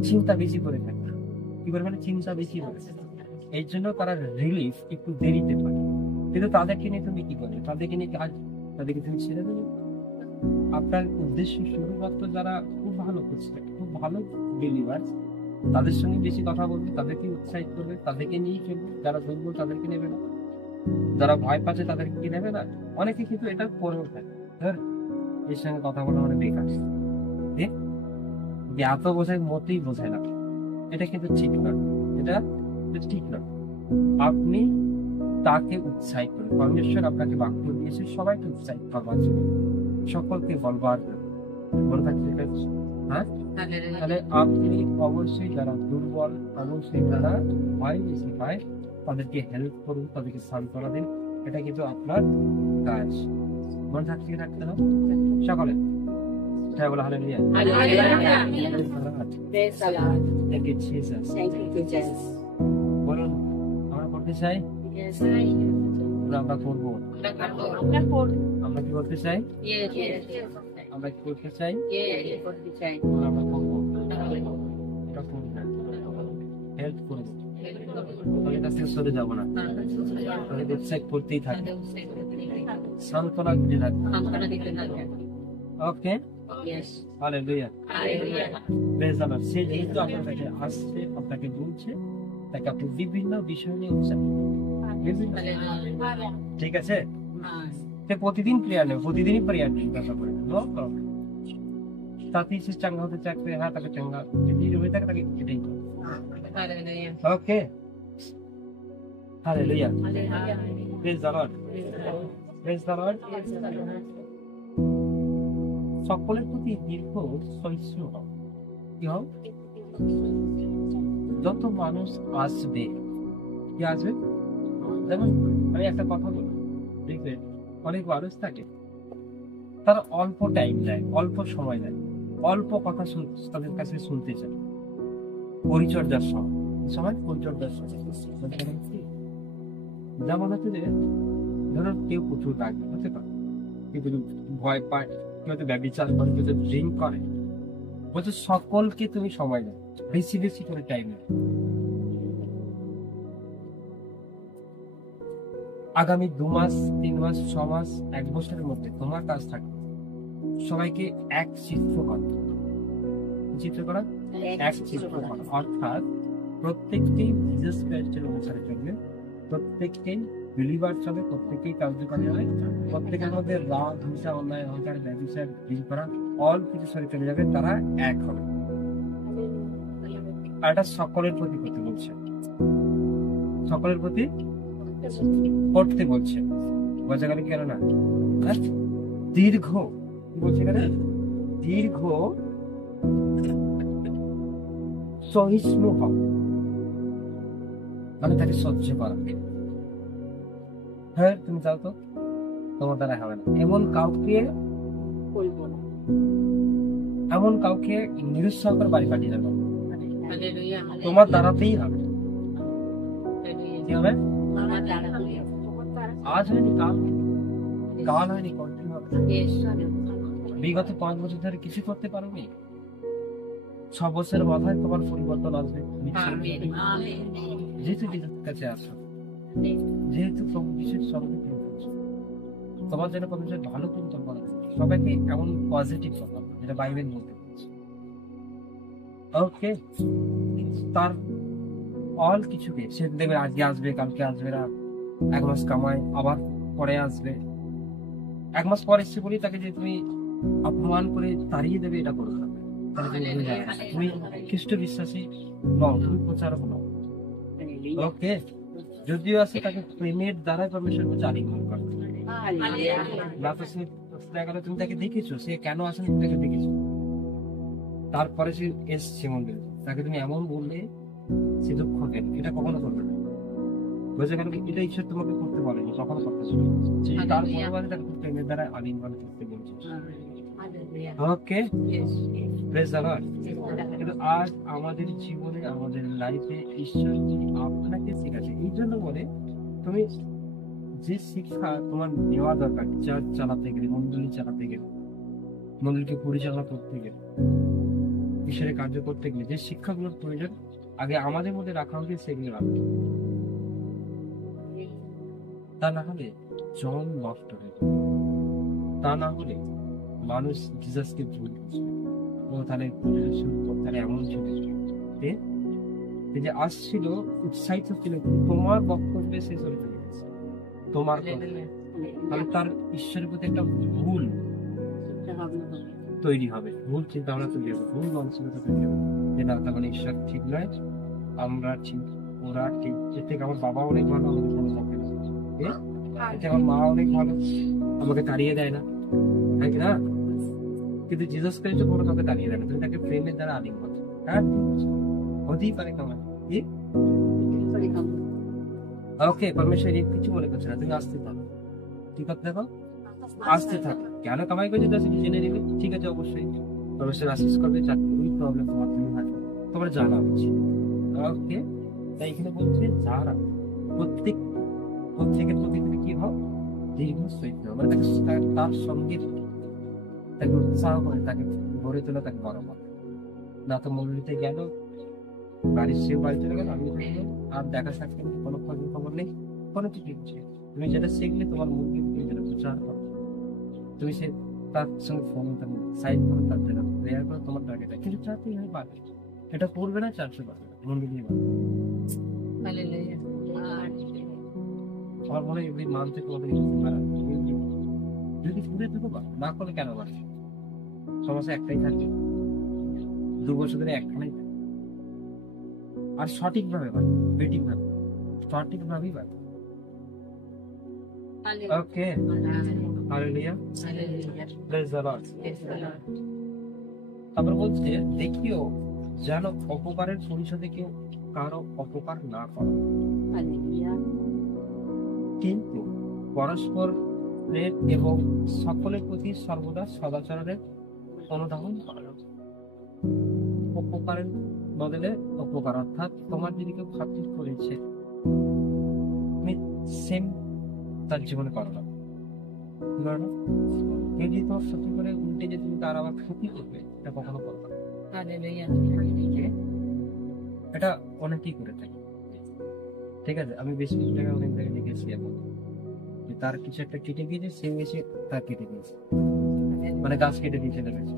চিন্তা বেশি করে থাকে। কি করে? মানে চিন্তা বেশি করে, এই জন্য তারা রিলিফ একটু দেরিতে পায়। কিন্তু তাদেরকে নিয়ে তুমি কি করবে? তাদেরকে নিয়ে কাজ, তাদেরকে তুমি ছেড়ে দেবে? আপনার উদ্দেশ্য শুধুমাত্র যারা খুব ভালো করছে, খুব ভালো বিলিভার, তাদের সঙ্গে বেশি কথা বলবে, তাদেরকে উৎসাহিত করবে, তাদেরকে নিয়েই চলবে। যারা দুর্বল তাদেরকে নেবে না, যারা ভয় পাচ্ছে তাদেরকে কি নেবে না। অনেকে কিন্তু এটা করেও থাকে, এর সঙ্গে কথা বলা মানে বেকার, এত বোঝায়, মোটেই বোঝায় না। এটা কিন্তু ঠিক নয়, এটা ঠিক নয়। আপনি তাকে উৎসাহিত করুন। পরমেশ্বর আপনাকে বাক্য দিয়েছে সবাইকে উৎসাহিত করবার জন্য, সকলকে বলবার জন্য। মনে থাকছে? হ্যাঁ, তাহলে আপনি অবশ্যই যারা দুর্বল, অবশ্যই যারা ভয় বেশি পায়, তাদেরকে হেল্প করুন, তাদেরকে সান্ত্বনা দিন। এটা কিন্তু আপনার কাজ। মনে থাকছে? রাখতে হবে সকলে। হ্যাঁ, বলো হালেলুয়া। Thank you Jesus. বলুন, আমরা করতে চাই, আমরা করবো। আমরা কি করতে চাই? আমরা কি করতে চাই? আমরা করবো, হেল্প করবো, তাদের কাছ থেকে সরে যাবো না, তাদের উৎসাহ করতেই থাকবে, সান্ত্বনা দিতে থাকবে। ওকে, হালেলুয়া, প্রেজ দ্য লর্ড। সে যেহেতু আপনার কাছে আসছে, আপনাকে বলছে, তাকে আপনি বিভিন্ন বিষয় নিয়ে উৎসাহিত করুন। ঠিক আছে? সে প্রতিদিন প্রেয়ার নেবে, প্রতিদিনই প্রেয়ার নেবে, দেখা করে তাতেই সে চাঙ্গা হতে চাকবে। হ্যাঁ, তাকে চাঙ্গা যদি হয়ে থাকে, তাকে এটাই করবে। Okay, hallelujah, praise the lord, praise the lord. সকলের প্রতি দীর্ঘ সহিষ্ণু হও। কি হও? যত মানুষ আসবে, কি আসবে? যেমন আমি একটা কথা বলি, দেখবেন অনেক মানুষ থাকে, তারা অল্প টাইম দেয়, অল্প সময় দেয়, অল্প কথা তাদের কাছে শুনতে চায়। পরিচর্যার সময় পরিচর্যার সময় যেমন হচ্ছে যে, ধরুন কেউ প্রচুর রাগবে, হতে পারে কেউ ভয় পায়, কেউ হয়তো ব্যভিচার করে, কেউ ড্রিঙ্ক করে। বলছে সকলকে তুমি সময় দাও, বেশি বেশি করে টাইম দাও। আগামী 2 মাস, 3 মাস, 6 মাস, 1 বছরের মধ্যে তোমার কাজ থাকবে সবাইকে এক চিত্র করা। চিত্র করা, এক চিত্র করা, অর্থাৎ প্রত্যেককেই জিসাস ক্রাইস্টের অনুসারে চলবে, প্রত্যেককেই বিলিভার চলে, প্রত্যেককেই কার্যকরী হবে, প্রত্যেকের মধ্যে রাগ, হিংসা, অন্যায়, অহংকার, ব্যভিচার, বিল করা অল কিছু সরে চলে যাবে, তারা এক হবে। আর এটা সকলের প্রতি করতে বলছে, সকলের প্রতি করতে বলছে। বোঝা গেল কেন না? দীর্ঘ কি বলছে এখানে? দীর্ঘ সহিষ্ণু হও, মানে তাকে সহ্য করা। হ্যাঁ, তুমি চাও তো তোমার দ্বারা হবে না। এমন কাউকে নিরুৎসাহ করে বাড়ি পাঠিয়ে যাবে, তোমার দ্বারাতেই হবে। কি হবে? আজ হয়নি কাল, কাল হয়নি কখন হবে। বিগত 5 বছর ধরে কিছু করতে পারোনি, 6 বছরের মাথায় তোমার পরিবর্তন আসবে। যেহেতু জিসাসের কাছে আসো, যেহেতু প্রভু যিশুর সঙ্গে তোমার জন্য পরমেশ্বর ভালো পরিকল্পনা করে, সবাইকে এমন পজিটিভ কথা যেটা বাইবেল বলতে বলছে। ওকে, তার অল কিছুকে সে দেবে, আজকে আসবে, কালকে আসবে না, 1 মাস কামায় আবার পরে আসবে। 1 মাস পর এসছে বলি তাকে যে তুমি অপমান করে তাড়িয়ে দেবে, এটা করবে না। তুমি খ্রিস্ট বিশ্বাসী নও, তুমি প্রচারক নও। ওকে, যদিও আছে তাকে প্রেমের দ্বারাই পরমেশ্বর বলছে আলিঙ্গন করো। তুমি তাকে দেখেছো, সে কেন আসেন তাকে দেখেছো, তারপরে সে এসছে মন্দিরে, তাকে তুমি এমন বললে সে দুঃখ পেন, এটা কখনো করবে না। বুঝে গেল? এটা ঈশ্বর তোমাকে করতে বলেনি, কখনো করতে শুরু তার পরে তাকে প্রেমের দ্বারা আলিঙ্গন করতে বলছে। ওকে, প্রেজ দ্য লর্ড। কিন্তু আজ আমাদের জীবনে, আমাদের লাইফে ঈশ্বর আপনাকে শেখাচ্ছে। এই জন্য বলে তুমি যে শিক্ষা তোমার নেওয়া দরকার, চার্চ চালাতে গেলে, মন্ডলী চালাতে গেলে, মন্ডলীকে পরিচালনা করতে গেলে, ঈশ্বরের কার্য করতে গেলে যে শিক্ষাগুলোর প্রয়োজন আগে আমাদের মধ্যে রাখা উচিত, সেগুলো রাখবে। তা না হলে জন নষ্ট হয়ে যাবে, তা না হলে মানুষ জিসাসকে ভুল বুঝবে। ও তাহলে এমন ছিল যে আসছিল, উৎসাহিত ছিল, তোমার বক্তব্যে সে চলে গেছে, তোমার তাহলে তার ঈশ্বরের প্রতি একটা ভুল তৈরি হবে, ভুল চিন্তা ভাবনা তৈরি হবে, ভুল মানসিকতা তৈরি হবে, যেটা তার মানে ঈশ্বর ঠিক নয়, আমরা ঠিক, ওরা ঠিক, এর থেকে আমার বাবা অনেক ভালো, আমাদের কোনো থাকে না, এর থেকে আমার মা অনেক ভালো, আমাকে তাড়িয়ে দেয় না, তাই কি না? কিন্তু জিসাস ক্রাইস্ট কোনো কাউকে তাড়িয়ে দেয় না, তুমি তাকে প্রেমের দ্বারা আলিঙ্গন করো। হ্যাঁ, হতেই পারে কেমন কি? ওকে, পরমেশ্বর কিছু মনে করছে না, তুমি আসতে থাকো, ঠিক আছে? দেখো, আসতে থাকো, কেন কামাই করছে তা সেটা জেনে নেবে, ঠিক আছে? অবশ্যই পরমেশ্বর আশিস করবে, চাকরি প্রবলেম তোমার তুমি থাকে, তোমার জানা উচিত। ওকে, তাই এখানে বলছে যারা প্রত্যেকের প্রতি তুমি কি হও? দীর্ঘস্থায়ী হও, মানে তার সঙ্গে তাকে উৎসাহ করে, তাকে গড়ে তোলা, তাকে বড় করে। না তো মন্দিরে গেল, বাড়ির সে বাড়ি চলে গেল, আমি আর দেখা সাক্ষাৎ কোনো খবর নেই, কোনো কিছু। তুমি যেটা শিখলে তোমার মুরগি, তুমি যেটা প্রচার করো, তুমি সে তার সঙ্গে ফোন সাইড করো, তার জন্য প্রেয়ার করো, তোমার টার্গেট কিছু চাকরি হয়ে পাবে, এটা করবে না, 400 পাবে মন্দির। আমার মনে হয় এভরি মান্থে তোমাদের যদি ঘুরে থাকো বা না করলে কেন পারে, সমস্যা একটাই থাকবে, 2 বছর ধরে একখানেই থাকে। আর সঠিকভাবে পাবে, বেটিং ভাবে, সঠিকভাবেই পাবে। ওকে, হালেলুয়া, প্রেজ দ্য লর্ড। তারপর বলছে দেখিও যেন অপকারের পরিশোধে কেউ কারো অপকার না করে, কিন্তু পরস্পরের এবং সকলের প্রতি সর্বদা সদাচরণের অনুধাবন করা। উপকারের বদলে উপকার, অর্থাৎ তোমার যদি কেউ খাতির করেছে, তুমি সেম তার জীবনে করো না। কেউ যদি তোমার ক্ষতি করে উল্টে যে তুমি তার আবার ক্ষতি করবে, এটা কখনো করবে না। এটা অনেকেই করে থাকে, ঠিক আছে? আমি বেশি জায়গায় অনেক জায়গায় দেখেছি, এখন তার কিছু একটা কেটে গিয়েছে, সে এসে তার কেটে গিয়েছে, মানে গাছ কেটে দিয়ে চলে গেছে,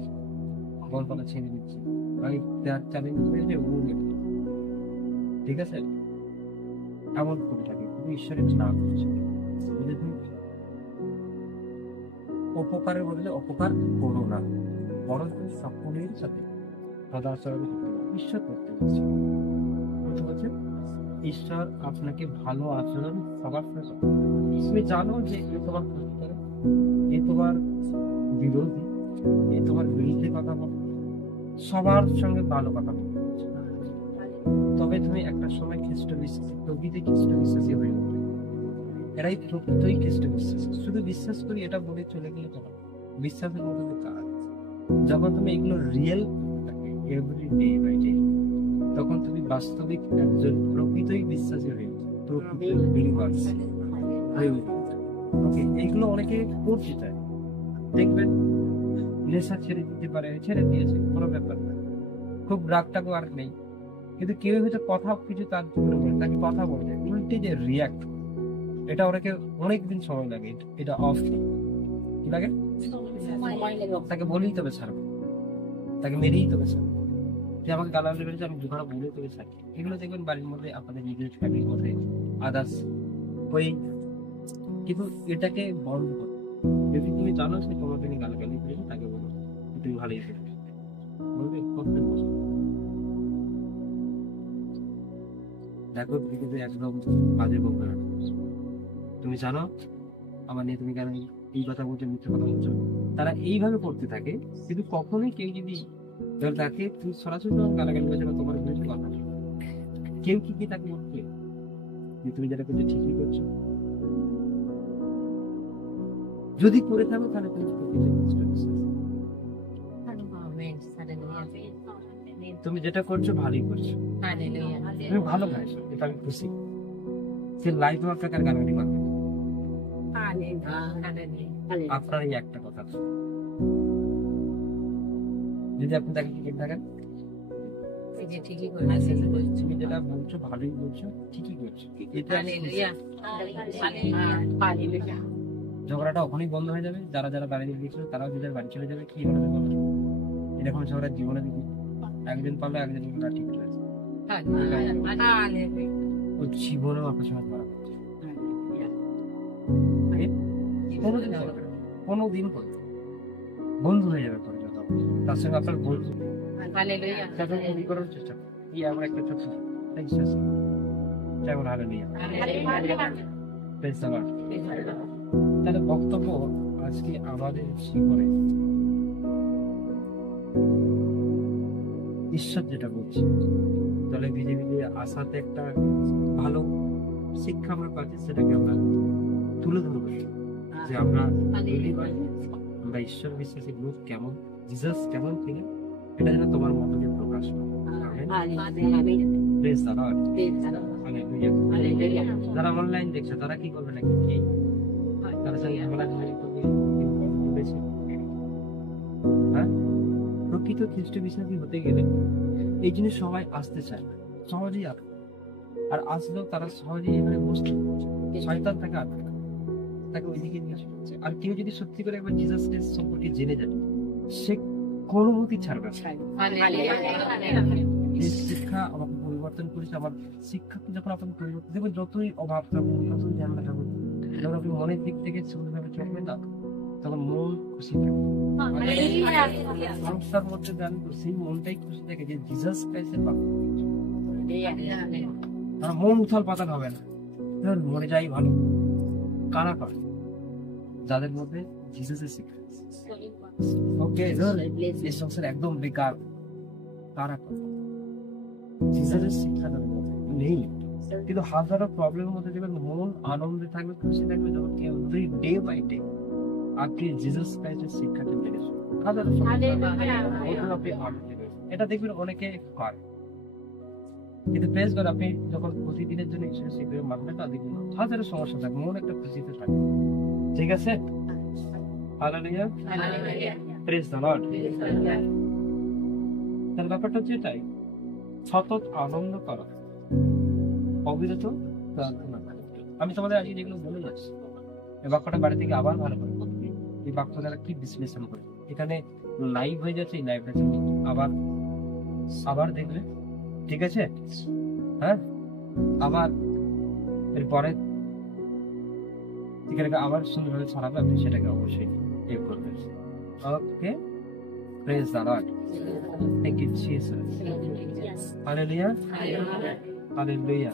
বনপালা ছেড়ে দিচ্ছে, আমি তার চ্যালেঞ্জ করেছে ও নেবে। ঠিক আছে, এমন করে থাকে তুমি ঈশ্বরের না করছে, বুঝলে তুমি? উপকারের বদলে অপকার করো না, বরং সকলের সাথে সদাচরণ করতে হবে। ঈশ্বর করতে হচ্ছে, বুঝতে পারছেন? ঈশ্বর আপনাকে ভালো আচরণ সবার সাথে করতে হবে। তুমি জানো যে এ তোমার ক্ষতি করে, এ তোমার বিরোধী, এ তোমার বিরুদ্ধে কথা বলে, সবার সঙ্গে ভালো কথা বলে, তবে তুমি একটা সময় খ্রিস্ট বিশ্বাসী, প্রকৃতি খ্রিস্ট বিশ্বাসী হয়ে উঠবে। এরাই প্রকৃতই খ্রিস্ট বিশ্বাসী। শুধু বিশ্বাস করি এটা বলে চলে গেলে তো হবে, বিশ্বাসের মধ্যে কাজ। যখন তুমি এগুলো real every day by day, তখন তুমি বাস্তবিক একজন প্রকৃতই বিশ্বাসী হয়ে উঠবে, প্রকৃত বিলিভার্স হয়ে উঠবে। ওকে, এইগুলো অনেকে করতে চায়, দেখবেন নেশা ছেড়ে দিতে পারে, ছেড়ে দিয়েছে, কোনো ব্যাপার না, খুব রাগটাকে আর নেই, কিন্তু কেউ হয়তো কথা কিছু তার জীবনে বলে, তাকে কথা বলে উল্টে যে রিয়াক্ট, এটা অনেকে অনেকদিন সময় লাগে এটা অফ কি লাগে, তাকে বলেই তবে ছাড়বো, তাকে মেরেই তবে ছাড়বো, যে আমাকে গালাগালি মেরেছে আমি দুখানা বলে তবে ছাড়ি। এগুলো দেখবেন বাড়ির মধ্যে, আপনাদের নিজের ফ্যামিলির মধ্যে আদার্স ওই, কিন্তু এটাকে বন্ধ করো। যদি তুমি জানো সে তোমাকে নিয়ে গালাগালি করেছে, তাকে বলো তুমি ভালোই করবে, বলবে করতে বসো। দেখো কিন্তু একদম বাজে বলবে না, তুমি জানো আমার নিয়ে তুমি কেন এই কথা বলছো, মিথ্যে কথা বলছো, তারা এইভাবে করতে থাকে। কিন্তু কখনোই কেউ যদি তাকে তুমি সরাসরি তোমার গালাগালি করেছে বা তোমার বিরুদ্ধে কথা বলবে, কেউ কি তাকে বলবে যে তুমি যেটা করছো ঠিকই করছো? যদি করে থাকো তাহলে তুমি তুমি যেটা করছো ভালোই করছো, তুমি ভালো গাইছো, এটা আমি খুশি। সে লাইফে আপনাকে গালাগালি করবে, আপনার এই একটা কথা, যদি আপনি তাকে ঠিক থাকেন, তুমি যেটা বলছো ভালোই বলছো, ঠিকই করছো, ঝগড়াটা ওখানেই বন্ধ হয়ে যাবে। যারা যারা বাড়ি গিয়েছিল তারাও নিজের বাড়ি চলে যাবে। কি হবে বলো? এরকম ঝগড়া জীবনে দিবি, একদিন পারলো একদিন ঠিক রয়েছে, ও জীবনেও আপনার সঙ্গে ধরা পড়ছে কোনোদিন করবে, বন্ধু হয়ে যাবে পরে, যত তার সঙ্গে আপনার বন্ধু করার চেষ্টা করবে। এই আমার একটা ছোট বিশ্বাস, যেমন হালেলুয়া। তাহলে বক্তব্য আজকে আমাদের জীবনে ঈশ্বর যেটা বলছে, তাহলে ভিজে ভিজে আসাতে একটা ভালো শিক্ষা আমরা পাচ্ছি, সেটাকে আমরা তুলে ধরবো যে আমরা ঈশ্বর বিশ্বাসী লোক কেমন, জিসাস কেমন ছিলেন, এটা যেন তোমার মতো যে প্রকাশ পায়। যারা অনলাইন দেখছে তারা কি করবে নাকি, তারা হ্যাঁ, প্রকৃত খ্রিস্ট বিশ্বাসী হতে গেলে এই জিনিস সবাই আসতে চায় না, সহজেই আসে, আর আসলেও তারা সহজেই এখানে বসতে শয়তান তাকে আটকে, তাকে ওইদিকে নিয়ে আসছে। আর কেউ যদি সত্যি করে একবার জিসাস সম্পর্কে জেনে যায়, সে কোনো মতেই ছাড়বে না। এই শিক্ষা আমাকে পরিবর্তন করেছে। আমার শিক্ষাকে যখন আপনাকে পরিবর্তন, দেখবেন যতই অভাব থাকুন, যতই ঝামেলা থাকুন, যখন আপনি মনের দিক থেকে সুন্দরভাবে চলবেন না, তখন মন খুশি থাকে। সংস্থার মধ্যে জানি তো সেই মনটাই খুশি থাকে যে জিসাস ক্রাইস্টের পাবে, মন উথাল পাতাল হবে না, মরে যাই ভালো। কারা করে? যাদের মধ্যে জিসাসের শিক্ষা, ওকে, এই সংসার একদম বেকার, কারা করে? জিসাসের শিক্ষা তাদের মধ্যে নেই, কিন্তু হাজারো প্রবলেমের মধ্যে দেখবেন মন আনন্দে থাকবে, খুশি থাকবে, যখন এভরি ডে বাই ডে আপনি জিসাস ক্রাইস্টের শিক্ষাটা মেনে চলবেন। হাজারো এটা দেখবেন অনেকে করে, কিন্তু প্রেস করে আপনি যখন প্রতিদিনের জন্য ঈশ্বরের শিক্ষা মানবেন না, দেখবেন হাজারো সমস্যা থাকে, মন একটা খুশিতে থাকে। ঠিক আছে, হালেলুয়া, প্রেজ দ্য লর্ড। তার ব্যাপারটা হচ্ছে এটাই, সতত আনন্দ করা, অবিরত প্রার্থনা করা। আমি তোমাদের আজকে যেগুলো বলে যাচ্ছি, এই বাক্যটা বাড়ি থেকে আবার ভালো করে, এই বাক্য দ্বারা কি বিশ্লেষণ করে এখানে লাইভ হয়ে যাচ্ছে, এই লাইভটা তুমি আবার আবার দেখবে, ঠিক আছে? হ্যাঁ, আবার এরপরে এখানে আবার সুন্দরভাবে ছড়াবে, আপনি সেটাকে অবশ্যই টেপ করবেন। Okay, praise the lord, thank you Jesus, hallelujah, hallelujah,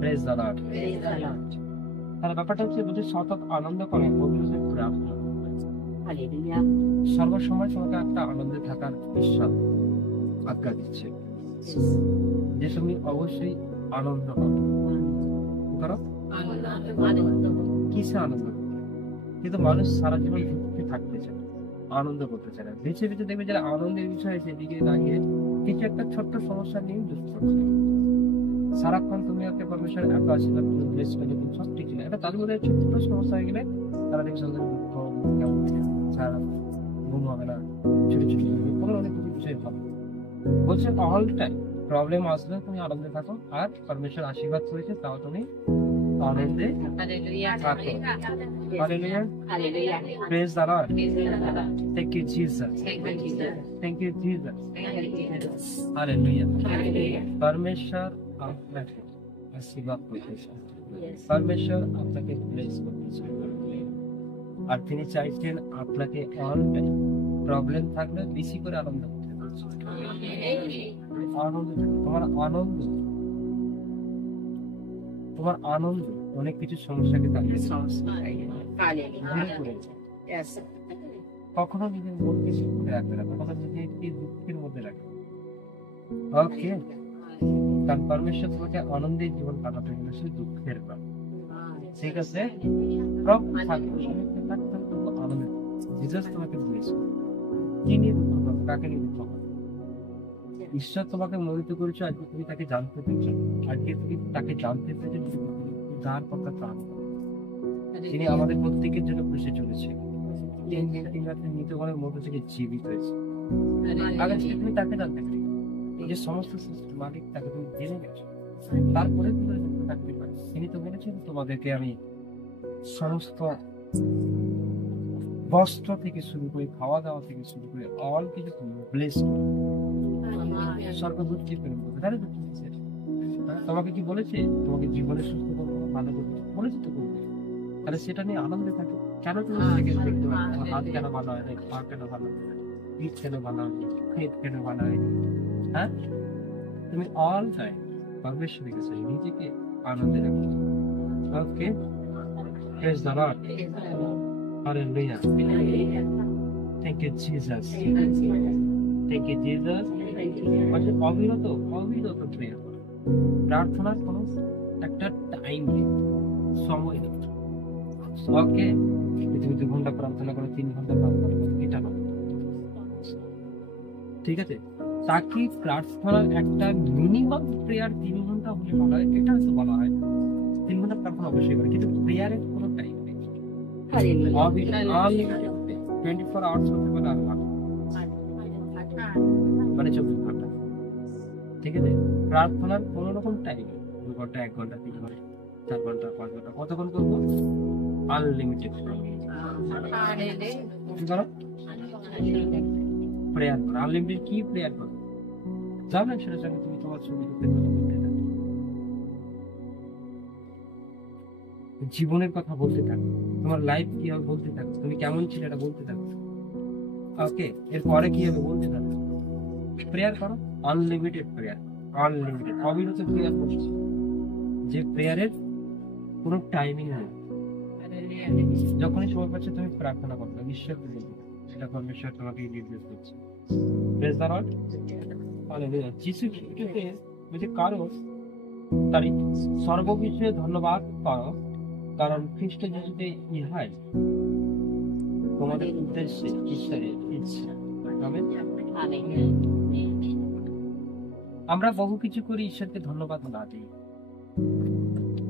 praise the lord. তাহলে ব্যাপারটা হচ্ছে বুঝে সতত আনন্দ করে পবিত্র প্রার্থনা, সর্বসময় তোমাকে একটা আনন্দে থাকার ঈশ্বর আজ্ঞা দিচ্ছে, যে তুমি অবশ্যই আনন্দ করো। কিসে আনন্দ? কিন্তু মানুষ সারা জীবন দুঃখে থাকতে চায়, আনন্দ করতে চায় না। বেছে বেছে দেখবে যারা আনন্দের বিষয়ে সেদিকে দাঁড়িয়ে কিছু একটা ছোট্ট সমস্যা নিয়ে দুঃখ করছে। সারাক্ষণ তুমি একটা পারমিশন এত আশীর্বাদ তুমি ব্লেস করে তুমি সব ঠিক ছিল, এটা তাদের মধ্যে ছোট্ট সমস্যা হয়ে গেলে তারা দেখছে দুঃখ কেমন সারা ঘুম হবে না, ছোট ছোট কোনো অনেক কিছু বিষয় হবে। বলছে অল টাইম প্রবলেম আসলে তুমি আনন্দে থাকো, আর পারমেশ্বর আশীর্বাদ করেছে তাও তুমি আনন্দে থাকো। Hallelujah, praise the lord, thank you Jesus, thank you Jesus, hallelujah. পারমেশ্বর আপনাকে আশীর্বাদ করতেছে, পারমেশ্বর আপনাকে ব্লেস করতেছে, আর তিনি চাইছেন আপনাকে অল টাইম প্রবলেম থাকলে বেশি করে আনন্দ করতে পারছে। আনন্দ, তোমার আনন্দ, তোমার আনন্দ অনেক কিছু সমস্যাকে তাড়িয়ে কখনো নিজের মনকে সুখে রাখবে না, কখনো নিজেকে দুঃখের মধ্যে রাখবে। ওকে, কারণ পরমেশ্বর তোমাকে আনন্দের জীবন কাটাতে গেলে সে দুঃখের পাবে, ঠিক আছে? আনন্দ জিসাস তোমাকে দিয়েছে, কি নিয়ে দুঃখ পাবে, কাকে নিয়ে দুঃখ পাবে? ঈশ্বর তোমাকে মোহিত করেছে, আজকে তুমি তাকে জানতে পেরেছো, আজকে তুমি তাকে জানতে পেরেছো, যার কথা প্রাণ, তিনি আমাদের প্রত্যেকের জন্য পুষে চলেছে, তিন দিন তিন রাত্রে মৃতগণের মধ্যে থেকে জীবিত হয়েছে। আগে থেকে তুমি তাকে জানতে পেরে, এই যে সমস্ত সৃষ্টির মালিক তাকে তুমি জেনে গেছো, তারপরে তুমি থাকতে পারো। তিনি তো বলেছেন তোমাদেরকে আমি সমস্ত বস্ত্র থেকে শুরু করে খাওয়া দাওয়া থেকে শুরু করে অল কিছু ব্লেস করো, স্বর্গদূতকে প্রেরণ করবে। তাহলে তো তোমাকে কি বলেছে? তোমাকে জীবনে সুস্থ করবো, ভালো করবো বলেছে তো করবে, তাহলে সেটা নিয়ে আনন্দে থাকে। কেন তুমি দেখতে পারো তোমার হাত কেন ভালো হয় না, পা কেন ভালো হয় না, পিঠ কেন ভালো হয় না, পেট কেন ভালো হয় না? হ্যাঁ, তুমি অল টাইম পরমেশ্বরের কাছে নিজেকে আনন্দে রাখো। Okay, praise the lord, hallelujah, thank you Jesus, thank you Jesus. অবিরত অবিরত প্রেয়ার করো, প্রার্থনার কোনো একটা টাইম নেই, সময় নেই। ওকে, তুমি 2 ঘন্টা প্রার্থনা করো, 3 ঘন্টা প্রার্থনা করো, এটা নয়, ঠিক আছে? তাকে প্রার্থনার একটা মিনিমাম প্রেয়ার 3 ঘন্টা হলে বলা হয়, এটা তো বলা হয় 3 ঘন্টা প্রার্থনা অবশ্যই করে, কিন্তু প্রেয়ারের কোনো টাইম নেই। 24 আওয়ার্স হতে পারে, আর মানে 24 ঘন্টা, ঠিক আছে? প্রার্থনার কোনো রকম টাইম 2 ঘন্টা, 1 ঘন্টা, 3 ঘন্টা, 4 ঘন্টা, 5 ঘন্টা, কতক্ষণ করবো? আনলিমিটেড প্রেয়ার করো। আনলিমিটেড কি প্রেয়ার করো জানেন? সেটার সঙ্গে তুমি তোমার ছবি করতে থাকো, জীবনের কথা বলতে থাকো, তোমার লাইফ কি হবে বলতে থাকো, তুমি কেমন ছিল এটা বলতে থাকো। ওকে, এরপরে কি হবে বলতে থাকো। প্রেয়ার করো, আনলিমিটেড প্রেয়ার, আনলিমিটেড অবিরত প্রেয়ার করছি, যে প্রেয়ারের কোনো টাইমিং নেই। যখনই সময় পাচ্ছে তুমি প্রার্থনা করবে, ঈশ্বর সেটা পরমেশ্বর তোমাকে নির্দেশ করছে। Praise the lord, hallelujah. যিশু খ্রিস্টকে বলছে কারণ তার সর্ববিষয়ে ধন্যবাদ করো, কারণ খ্রিস্ট যিশুতে ইহাই তোমাদের উদ্দেশ্যে ঈশ্বরের ইচ্ছা। আমরা বহু কিছু করি, ঈশ্বরকে ধন্যবাদ না দিই।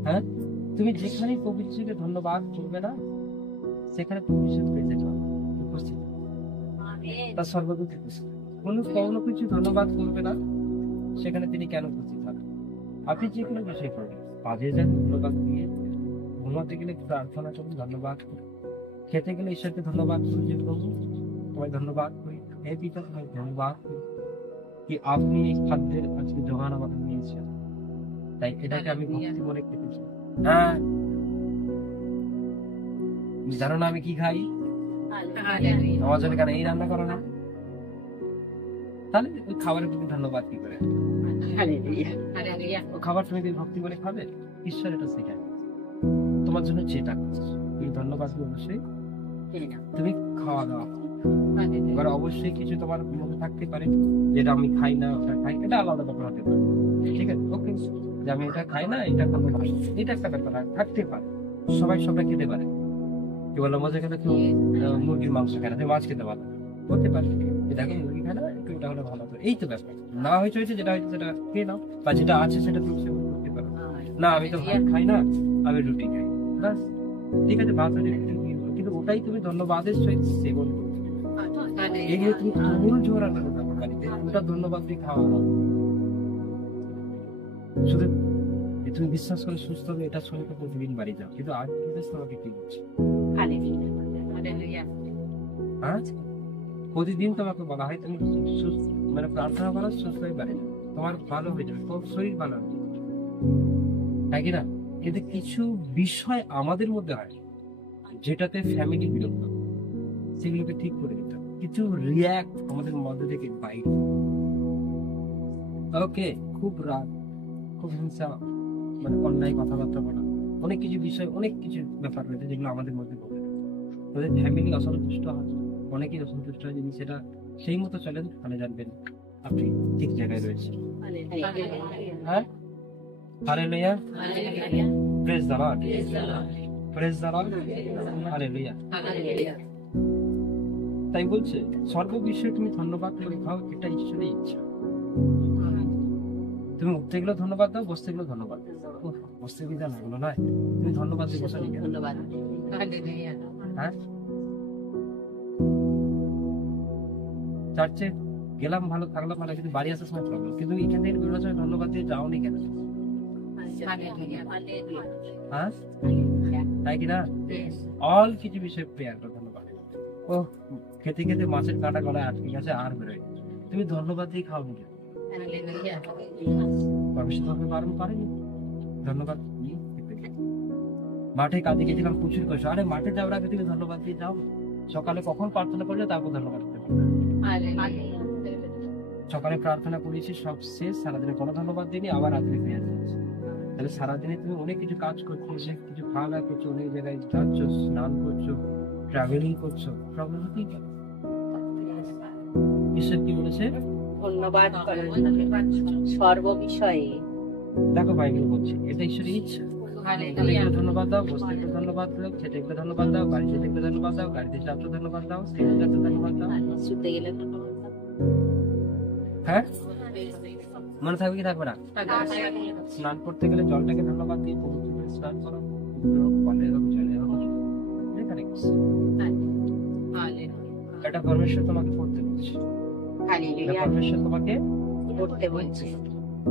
হ্যাঁ, তুমি যেখানে প্রভু যিশুকে ধন্যবাদ করবে না, সেখানে প্রভু যিশু পেতে উপস্থিত, তার সর্বদূত উপস্থিত। কোনো কিছু ধন্যবাদ করবে না, সেখানে তিনি কেন উপস্থিত থাকবেন? আপনি যে কোনো বিষয় করবেন, কাজে যান ধন্যবাদ দিয়ে, ঘুমাতে গেলে প্রার্থনা করুন ধন্যবাদ করুন, খেতে গেলে ঈশ্বরকে ধন্যবাদ করি যে প্রভু তোমায় ধন্যবাদ করি, হে পিতা তোমায় ধন্যবাদ করি কি আপনি এই খাদ্যের আজকে জোগান আমাকে দিয়েছেন, তাই এটাকে আমি ভক্তি করে খেতে চাই। হ্যাঁ, জানো না আমি কি খাই? আমার জন্য কেন এই রান্না করো না? তাহলে ওই খাবারের প্রতি ধন্যবাদ কি করে? খাবার তুমি যদি ভক্তি করে খাবে, ঈশ্বর এটা শেখায় তোমার জন্য যেটা তুমি ধন্যবাদ দিবে অবশ্যই তুমি খাওয়া দাওয়া। এবার অবশ্যই কিছু তোমার মধ্যে থাকতে পারে যেটা আমি খাই না, ওটা খাই, এটা আলাদা ব্যাপার হতে পারে, ঠিক আছে? ওকে, যে আমি এটা খাই না, এটা খাবো না, এটা একটা ব্যাপার থাকতে পারে। সবাই সবটা খেতে পারে। কি বললাম, মজা খেলে কেউ মুরগির মাংস খায় না, তুমি মাছ খেতে পারো, হতে পারে। দেখো মুরগি খায় না, একটু এটা হলে ভালো করে, এই তো ব্যাপার। না হয়েছে যেটা হয়েছে সেটা খেয়ে নাও, বা যেটা আছে সেটা তুমি সেবন করতে পারো। না আমি তো ভাত খাই না, আমি রুটি খাই, ব্যাস ঠিক আছে, ভাত হলে কিন্তু ওটাই তুমি ধন্যবাদের সহিত সেবন করবে। এগুলো তুমি মূল জোড়া না বাড়িতে, ওটা ধন্যবাদ দিয়ে খাওয়া হবে। শুধু তুমি বিশ্বাস করে সুস্থ হবে, এটা শরীরকে প্রতিদিন বাড়ি যাও, কিন্তু আজ তোমাকে কি বলছে? হ্যাঁ, প্রতিদিন তোমাকে বলা হয় তুমি মানে প্রার্থনা করো, সুস্থ হয়ে বাড়ি যাও, তোমার ভালো হয়ে যাবে, তোমার শরীর ভালো হবে, তাই কি না? কিন্তু কিছু বিষয় আমাদের মধ্যে হয় যেটাতে ফ্যামিলি বিরক্ত, সেগুলোকে ঠিক করে দিতে হবে। কিছু রিয়াক্ট আমাদের মধ্যে থেকে বাইরে, ওকে, খুব রাগ, খুব হিংসা, মানে অন্যায় কথাবার্তা বলা, অনেক কিছু বিষয়, অনেক কিছু ব্যাপার রয়েছে যেগুলো আমাদের মধ্যে ঘটে। তাদের ফ্যামিলি অসন্তুষ্ট হয়, অনেকেই অসন্তুষ্ট হয়। যদি সেটা সেই মতো চলেন তাহলে জানবেন আপনি ঠিক জায়গায় রয়েছেন। হ্যাঁ, hallelujah, praise the lord, praise the lord, hallelujah. তাই বলছে সর্ব বিষয়ে তুমি ধন্যবাদ করে খাও, এটা ঈশ্বরের ইচ্ছা। তুমি উঠতে গেলে ধন্যবাদ দাও, বসতে গেলে ধন্যবাদ দাও, বসতে গেলে লাগলো নয়, তুমি ধন্যবাদ দিয়ে বসে নিয়ে ধন্যবাদ। হ্যাঁ, চার্চে গেলাম ভালো, থাকলাম ভালো, কিন্তু বাড়ি আসার সময় প্রবলেম, কিন্তু এখান থেকে বেরোনোর সময় ধন্যবাদ দিয়ে যাওনি কেন? হ্যাঁ, তাই কিনা? অল কিছু বিষয়ে প্রেয়ার করো, ধন্যবাদ। ও খেতে খেতে মাছের কাঁটা গলায় আটকে গেছে আর বেরোয়, তুমি ধন্যবাদ দিয়ে খাও নিজে, ভবিষ্যৎ হবে পারণ পারেনি ধন্যবাদ। মাঠে কাজে গেছিলাম প্রচুর কষ্ট, আরে মাঠে যাওয়ার আগে তুমি ধন্যবাদ দিয়ে যাও। সকালে কখন প্রার্থনা করলে তারপর ধন্যবাদ দিতে পারবে। সকালে প্রার্থনা করেছি সব শেষ, সারাদিনে কোনো ধন্যবাদ দিইনি, আবার রাত্রে ফিরে যাচ্ছি। তাহলে সারাদিনে তুমি অনেক কিছু কাজ করছো, অনেক কিছু খাওয়া দাওয়া করছো, অনেক জায়গায় যাচ্ছ, স্নান করছো, ট্রাভেলিং করছো, প্রবলেম হতেই পারে। ঈশ্বর কি বলেছে? ধন্যবাদ সর্ব বিষয়ে। দেখো বাইবেল বলছে এটা ঈশ্বরের ইচ্ছা। ধন্যবাদ দাও, বসতে গেলে ধন্যবাদ দাও, খেতে গেলে ধন্যবাদ দাও, বাড়িতে দেখলে ধন্যবাদ দাও, গাড়িতে চাপতে ধন্যবাদ দাও, স্টেজে চাপতে ধন্যবাদ দাও, শুতে গেলে ধন্যবাদ। হ্যাঁ, মনে থাকবে কি থাকবে না? স্নান করতে গেলে জলটাকে ধন্যবাদ দিয়ে পবিত্র করে স্নান করো, কলের হোক, জলের হোক, যেখানে কিছু। এটা পরমেশ্বর তোমাকে করতে বলছে, পরমেশ্বর তোমাকে করতে বলছে,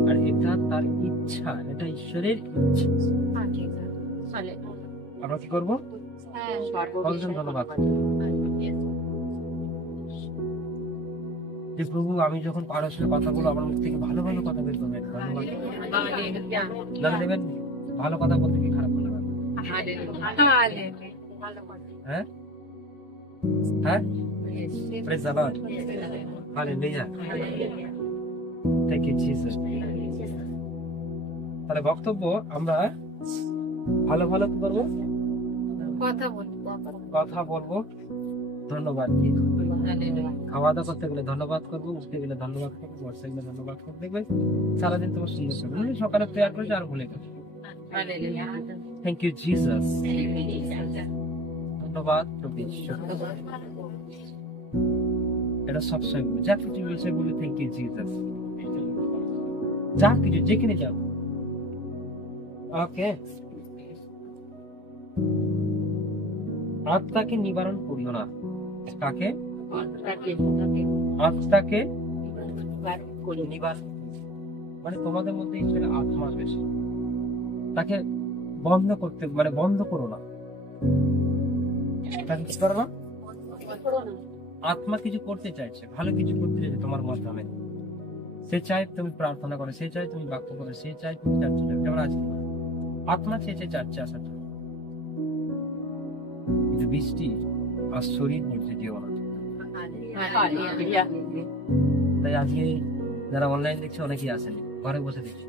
আর এটা তার ইচ্ছা, এটা ঈশ্বরের ইচ্ছা। আমরা কি করবো? ধন্যবাদ যে প্রভু, আমি যখন কারোর সাথে কথা বলবো আমার মুখ থেকে ভালো ভালো কথা বের করবেন, ধন্যবাদ। জানা দেবেন ভালো কথা বলতে কি খারাপ মনে হয়? হ্যাঁ, হ্যাঁ, praise the lord, hallelujah, thank you Jesus. তাহলে বক্তব্য আমরা ভালো ভালো কি করবো? কথা বলবো, ধন্যবাদ দিয়ে। খাওয়া দাওয়া করতে গেলে ধন্যবাদ করবো, উঠতে গেলে ধন্যবাদ করবো, বসতে গেলে ধন্যবাদ করবো, দেখবে সারাদিন তোমার সুন্দর হবে। সকালে প্রেয়ার করেছে আর ভুলে গেছে। থ্যাংক ইউ জিসাস, ধন্যবাদ প্রভু ঈশ্বর। এটা সবসময় বলি, যা কিছু বিষয় বলি থ্যাংক ইউ জিসাস, যা কিছু যেখানে যাও। ওকে, আত্মাকে নিবারণ করিও না। কাকে? আত্মাকে নিবারণ, মানে তোমাদের মধ্যে ঈশ্বরের আত্মা রয়েছে, তাকে বন্ধ করতে, মানে বন্ধ করো না। তাহলে কি করবো? আত্মা কিছু করতে চাইছে, ভালো কিছু করতে চাইছে তোমার মাধ্যমে। সে চায় তুমি প্রার্থনা করো, সে চায় তুমি বাক্য করো, সে চায় তুমি চার্চে যাও। যেমন আজকে আত্মা চেয়েছে চার্চে আসার জন্য, কিন্তু বৃষ্টি আর শরীর বলছে যেও না। তাই আজকে যারা অনলাইন দেখছে অনেকেই আসেনি, ঘরে বসে দেখছে।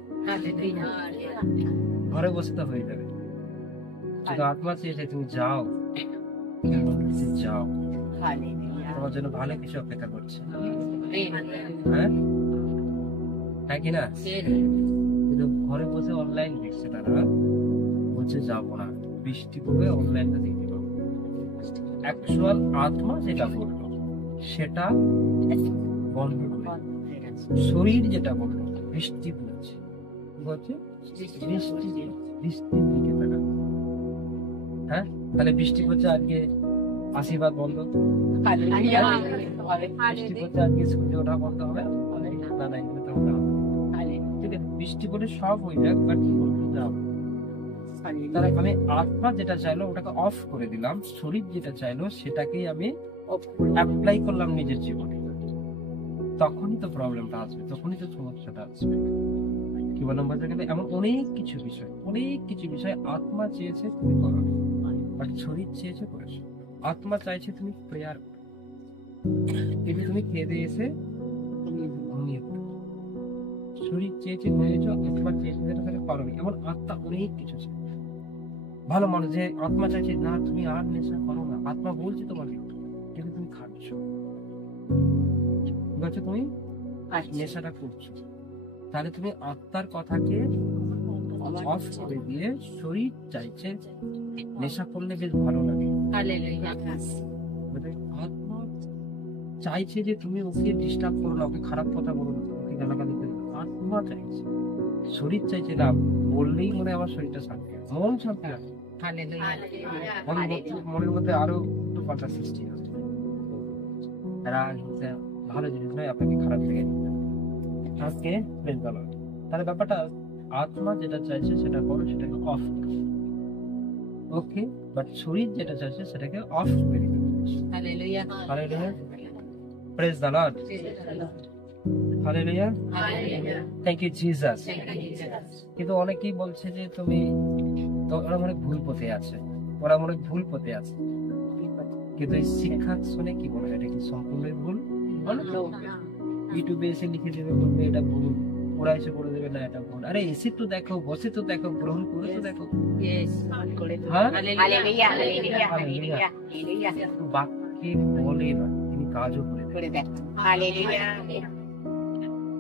ঘরে বসে তো হয়ে যাবে, কিন্তু আত্মা চেয়েছে তুমি যাও, যাও, তোমার জন্য ভালো কিছু অপেক্ষা করছে। হ্যাঁ, হ্যাঁ কি না? কিন্তু ঘরে বসে অনলাইন দেখছে, তারা বলছে যাবো না, বৃষ্টি পড়বে, অনলাইনটা দেখতে পাবো। অ্যাকচুয়াল আত্মা যেটা বললো সেটা বন্ধ করে, শরীর যেটা বললো বৃষ্টি পড়ছে, বলছে বৃষ্টি, বৃষ্টির দিকে তাকাও। হ্যাঁ, তাহলে বৃষ্টি পড়ছে, আজকে আশীর্বাদ বন্ধ, বৃষ্টি পড়ছে, আজকে সূর্য ওঠা বন্ধ হবে না, না এগুলো তো হবে না। ঠিক আছে, বৃষ্টি পড়ে সব হয়ে যাক, বাট যাও। তাহলে আমি আত্মা যেটা চাইলো ওটাকে অফ করে দিলাম, শরীর যেটা চাইলো সেটাকেই আমি অ্যাপ্লাই করলাম নিজের জীবনে। তখনই তো প্রবলেমটা আসবে, তখনই তো সমস্যাটা আসবে। কি বললাম বলতে গেলে এমন অনেক কিছু বিষয় আত্মা চেয়েছে তুমি করো, বাট শরীর চেয়েছে করেছো। আত্মা চাইছে তুমি প্রেয়ার, কিন্তু তুমি খেয়ে দিয়ে এসে ঘুমিয়ে পড়ো। শরীর চেয়েছে করেছো, আত্মা চেয়েছে যেটা তাহলে করোনি। এমন আত্মা অনেক কিছু চায়। ভালো মানুষ যে আত্মা চাইছে না তুমি আর নেশা করো না, আত্মা বলছে তোমাকে, কিন্তু তুমি খাচ্ছ, তুমি নেশাটা করছো। তাহলে তুমি আত্মার কথাকে অফ করে দিয়ে শরীর চাইছে নেশা করলে বেশ ভালো লাগে। আত্মা চাইছে যে তুমি ওকে ডিস্টার্ব করো না, ওকে খারাপ কথা বলো না, ওকে গালাগালি করো। আত্মা চাইছে, শরীর চাইছে না বললেই মনে হয় আমার শরীরটা শান্তি, মন শান্তি আছে, মনের মধ্যে আরো একটু কথা সৃষ্টি হবে। ভালো জিনিস নয় আপনাকে খারাপ লেগে আজকে বেশ ভালো। তাহলে ব্যাপারটা আত্মা যেটা চাইছে সেটা করো, সেটাকে অফ করো, ওকে, বাট শরীর যেটা চাইছে সেটাকে অফ করে দিতে হবে। Hallelujah, hallelujah, praise the lord, hallelujah, thank you Jesus. কিন্তু অনেকেই বলছে যে তুমি তো, ওরা অনেক ভুল পথে আছে, ওরা অনেক ভুল পথে আছে, কিন্তু এই শিক্ষা শুনে কি বলে এটা কি সম্পূর্ণই ভুল? ইউটিউবে এসে লিখে দেবে, বলবে এটা ভুল, ওরা এসে বলে দেবে না এটা ভুল। আরে এসে তো দেখো, বসে তো দেখো, গ্রহণ করে তো দেখো। বাক্যে বলে না, তিনি কাজও করে দেন।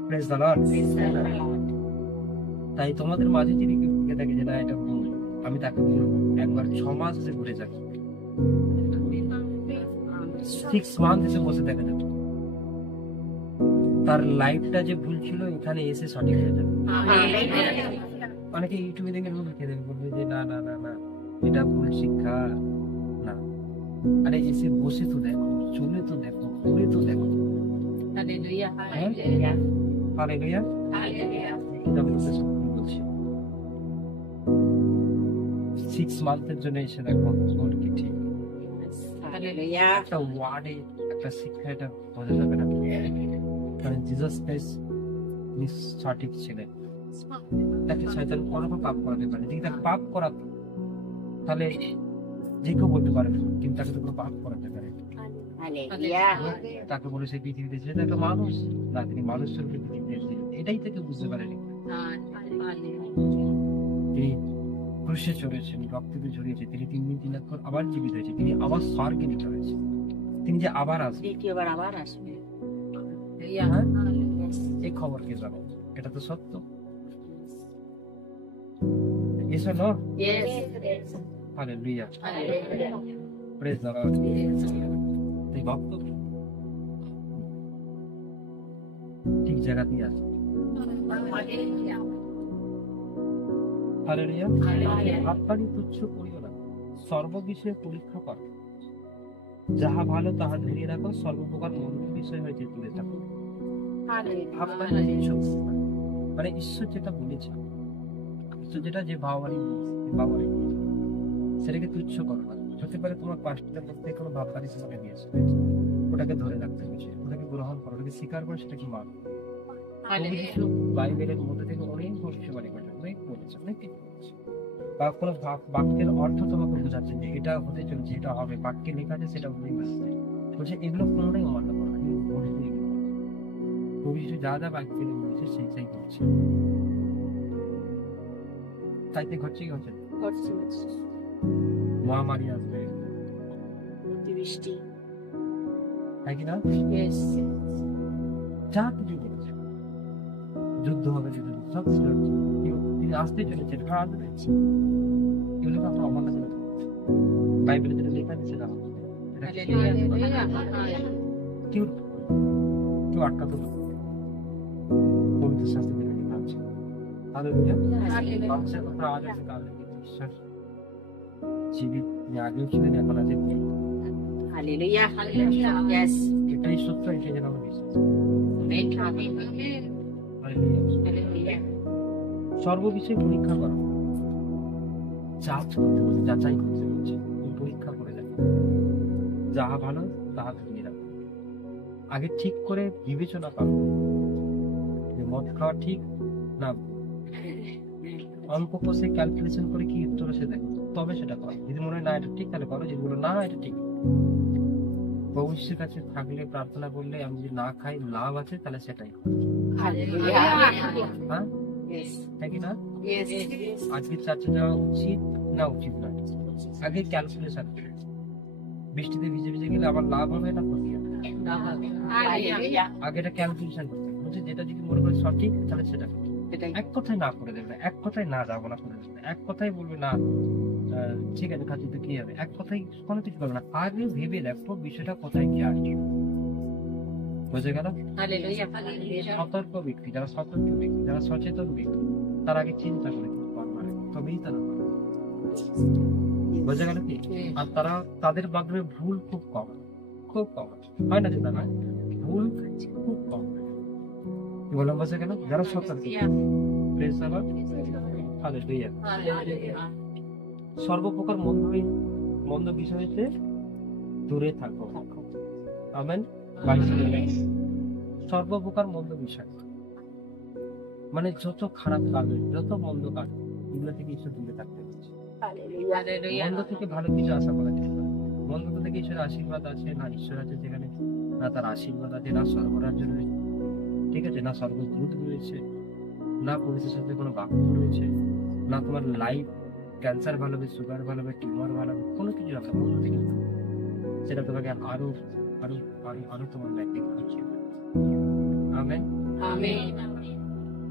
Praise the Lord. তাই তোমাদের মাঝে যদি কেউ থেকে থাকে যে না এটা ভুল, আমি তাকে বলবো একবার 6 মাস এসে ঘুরে যাবে, 6 মান্থ এসে বসে দেখা যাবে, তার লাইফটা যে ভুল ছিল এখানে এসে সঠিক হয়ে যাবে। অনেকে ইউটিউবে দেখে লিখে দেবে, বলবে যে না না না না এটা ভুল শিক্ষা না। আরে এসে বসে তো দেখো, চলে তো দেখো, করে তো দেখো। হালেলুয়া, হালেলুয়া, এটা বলছি 6 মান্থের জন্য এসে দেখো ভুল কি ঠিক। একটা ওয়ার্ডে একটা শিক্ষা এটা বোঝা যাবে না, কারণ জিসাস ক্রাইস্ট তিনি সঠিক ছিলেন। তাকে শয়তান কোনোরকম পাপ করাতে পারে, যদি তাকে পাপ করাতো তাহলে যে কেউ বলতে পারে, কিন্তু তাকে তো কোনো পাপ করাতে পারে। তাকে বলে সে পৃথিবীতে ছিল একটা মানুষ না, তিনি মানুষ স্বরূপে পৃথিবীতে এসেছিলেন, এটাই তাকে বুঝতে পারেনি। তিনি ক্রুশে চড়েছেন, রক্তকে ঝরিয়েছে, তিনি 3 দিন 3 রাত পর আবার জীবিত হয়েছে, তিনি আবার স্বর্গে নিতে হয়েছে, তিনি যে আবার আসবে, এই খবর কে জানে? এটা তো সত্য। Yes or no? Yes. Hallelujah. Praise the Lord. এই ভক্ত ঠিক জায়গাতেই আছে। হালেলুয়া। আত্মাকে তুচ্ছ করিও না, সর্ববিষয়ে পরীক্ষা কর, যাহা ভালো তাহা ধরিয়ে রাখো, সর্বপ্রকার মন্দ বিষয় হইতে দূরে থাকো। মানে ঈশ্বর যেটা বলেছে, ঈশ্বর যেটা যে বাবারই সেটাকে তুচ্ছ করো না। হতে পারে তোমার পাঁচটার মধ্যে কোনো ভাববাড়ি তোমাকে দিয়েছে, ওটাকে ধরে রাখতে হয়েছে, ওটাকে গ্রহণ করো, ওটাকে স্বীকার করে সেটাকে মানো। বাইবেলের মধ্যে থেকে অনেক ভবিষ্যবাণী করেছে, অনেক বলেছে, অনেক কিছু বলেছে। বা কোনো বাক্যের অর্থ তোমাকে বোঝাচ্ছে যে এটা হতে চলেছে, এটা হবে, বাক্যে লেখা আছে সেটা হতেই পারছে, বলছে এগুলো কোনোটাই অমান্য করো না, ভবিষ্যৎ যা যা বাক্যে বলেছে সেই করছে। তাইতে ঘটছে কি হচ্ছে, মহামারী আসবে, অতিবৃষ্টি, তাই কিনা, যা কিছু বলেছে, যুদ্ধ হবে, সব কিছু হচ্ছে, তিনি আসতে চলেছেন, আসবে, এগুলোকে আমরা অমান্য করে বাইবেলে যেটা লেখা আছে সেটা হবে, কেউ কেউ আটকাতে পারবে না। পবিত্র শাস্ত্রে যেটা লেখা আছে, হালেলুয়া। মানুষের কথা আজ আছে, কাল নেই, কিন্তু ঈশ্বর জীবিত, তিনি আগেও ছিলেন, এখন আছেন। হালেলুয়া, হালেলুয়া, ইয়েস, এটাই সত্য, এটাই যেন আমরা বিশ্বাস করি। হালেলুয়া। সর্ববিষয়ে পরীক্ষা করো, যাচ করতে বলছে, যাচাই করতে বলছে, তুমি পরীক্ষা করে দেখো, যাহা ভালো তাহা ধরিয়ে রাখো। আগে ঠিক করে বিবেচনা করো যে মদ খাওয়া ঠিক না, অঙ্ক কষে ক্যালকুলেশন করে কি উত্তর আসে দেখো, তবে সেটা করো। যদি মনে হয় না এটা ঠিক তাহলে করো, যদি বলো না এটা ঠিক, ভবিষ্যের কাছে থাকলে প্রার্থনা করলে আমি যদি না খাই লাভ আছে তাহলে সেটাই করো। হ্যাঁ, তাই কি না? আজকে চার্চে যাওয়া উচিত না উচিত না, আগে ক্যালকুলেশন, বৃষ্টিতে ভিজে ভিজে গেলে আমার লাভ হবে না ক্ষতি হবে, আগে এটা ক্যালকুলেশন করতে হবে। বলছে যেটা যদি মনে করে সঠিক তাহলে সেটা করো। এক কথায় না করে দেবে না, এক কথায় না যাবো না করে দেবে না, এক কথায় বলবে না ঠিক আছে খাচ্ছি তো কি হবে, এক কথায় কোনো কিছু করবে না, আগে ভেবে দেখো বিষয়টা কোথায় কি আসছে। বুঝে গেল? সতর্ক ব্যক্তি, যারা সতর্ক ব্যক্তি, যারা সচেতন ব্যক্তি, তার আগে চিন্তা করে তবেই তারা করে। বোঝা গেল কি? আর তারা, তাদের মাধ্যমে ভুল খুব কম, খুব কম হয় না, যেটা নয়, ভুল খুব কম। বললাম বোঝা গেল? যারা সতর্ক, প্রেজ দ্য লর্ড, হালেলুয়া। সর্বপ্রকার মন্দ বিষয় হইতে দূরে থাকো, আমেন। সর্বপ্রকার মন্দ বিষয় মানে যত খারাপ কাজ, যত মন্দ কাজ, এগুলো থেকে ঈশ্বর দূরে থাকতে হচ্ছে। মন্দ থেকে ভালো কিছু আশা করা যায় না। মন্দ থেকে ঈশ্বরের আশীর্বাদ আছে না, ঈশ্বর আছে যেখানে না তার আশীর্বাদ আছে, না স্বর্গরাজ্য রয়েছে, ঠিক আছে, না স্বর্গদূত রয়েছে, না পুলিশের সাথে কোনো বাক্য রয়েছে, না তোমার লাইফ ক্যান্সার ভালো হবে, সুগার ভালো হবে, টিউমার ভালো হবে, কোনো কিছু আছে মন্দ থেকে, সেটা তোমাকে আরো আরো আরো আরো তোমার লাইফে আমেন।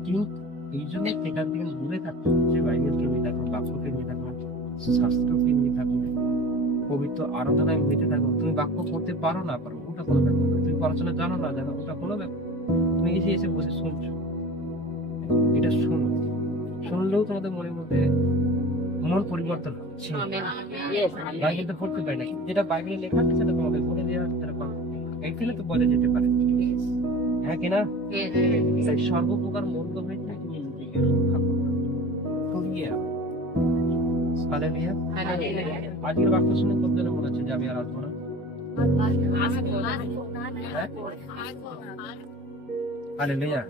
কিন্তু এই জন্য সেখান থেকে দূরে থাকতে হচ্ছে। বাইবেলকে নিয়ে থাকো, বাক্যকে নিয়ে থাকো, শাস্ত্রকে নিয়ে থাকো, পবিত্র আরাধনায় মেতে থাকো। তুমি বাক্য পড়তে পারো না পারো, ওটা কোনো ব্যাপার না। তুমি পড়াশোনা জানো না জানো, ওটা কোনো ব্যাপার। তুমি এসে এসে বসে শুনছো, এটা শোনো, শুনলেও তোমাদের মনের মধ্যে মন পরিবর্তন হচ্ছে। বাইবেল তো পড়তে পারি না, যেটা বাইবেলে লেখা আছে সেটা তোমাদের পড়ে দেওয়া, সেটা এইখানে তো বোঝা যেতে পারে, হ্যাঁ কিনা? তাই সর্বপ্রকার মন্দ হয়ে তুমি নিজেকে রক্ষা করো, সরিয়ে রাখো। হালেলুয়া। আজকের বাক্য শুনে কত জনের মনে হচ্ছে যে আমি আর আসবো না? হালেলুয়া।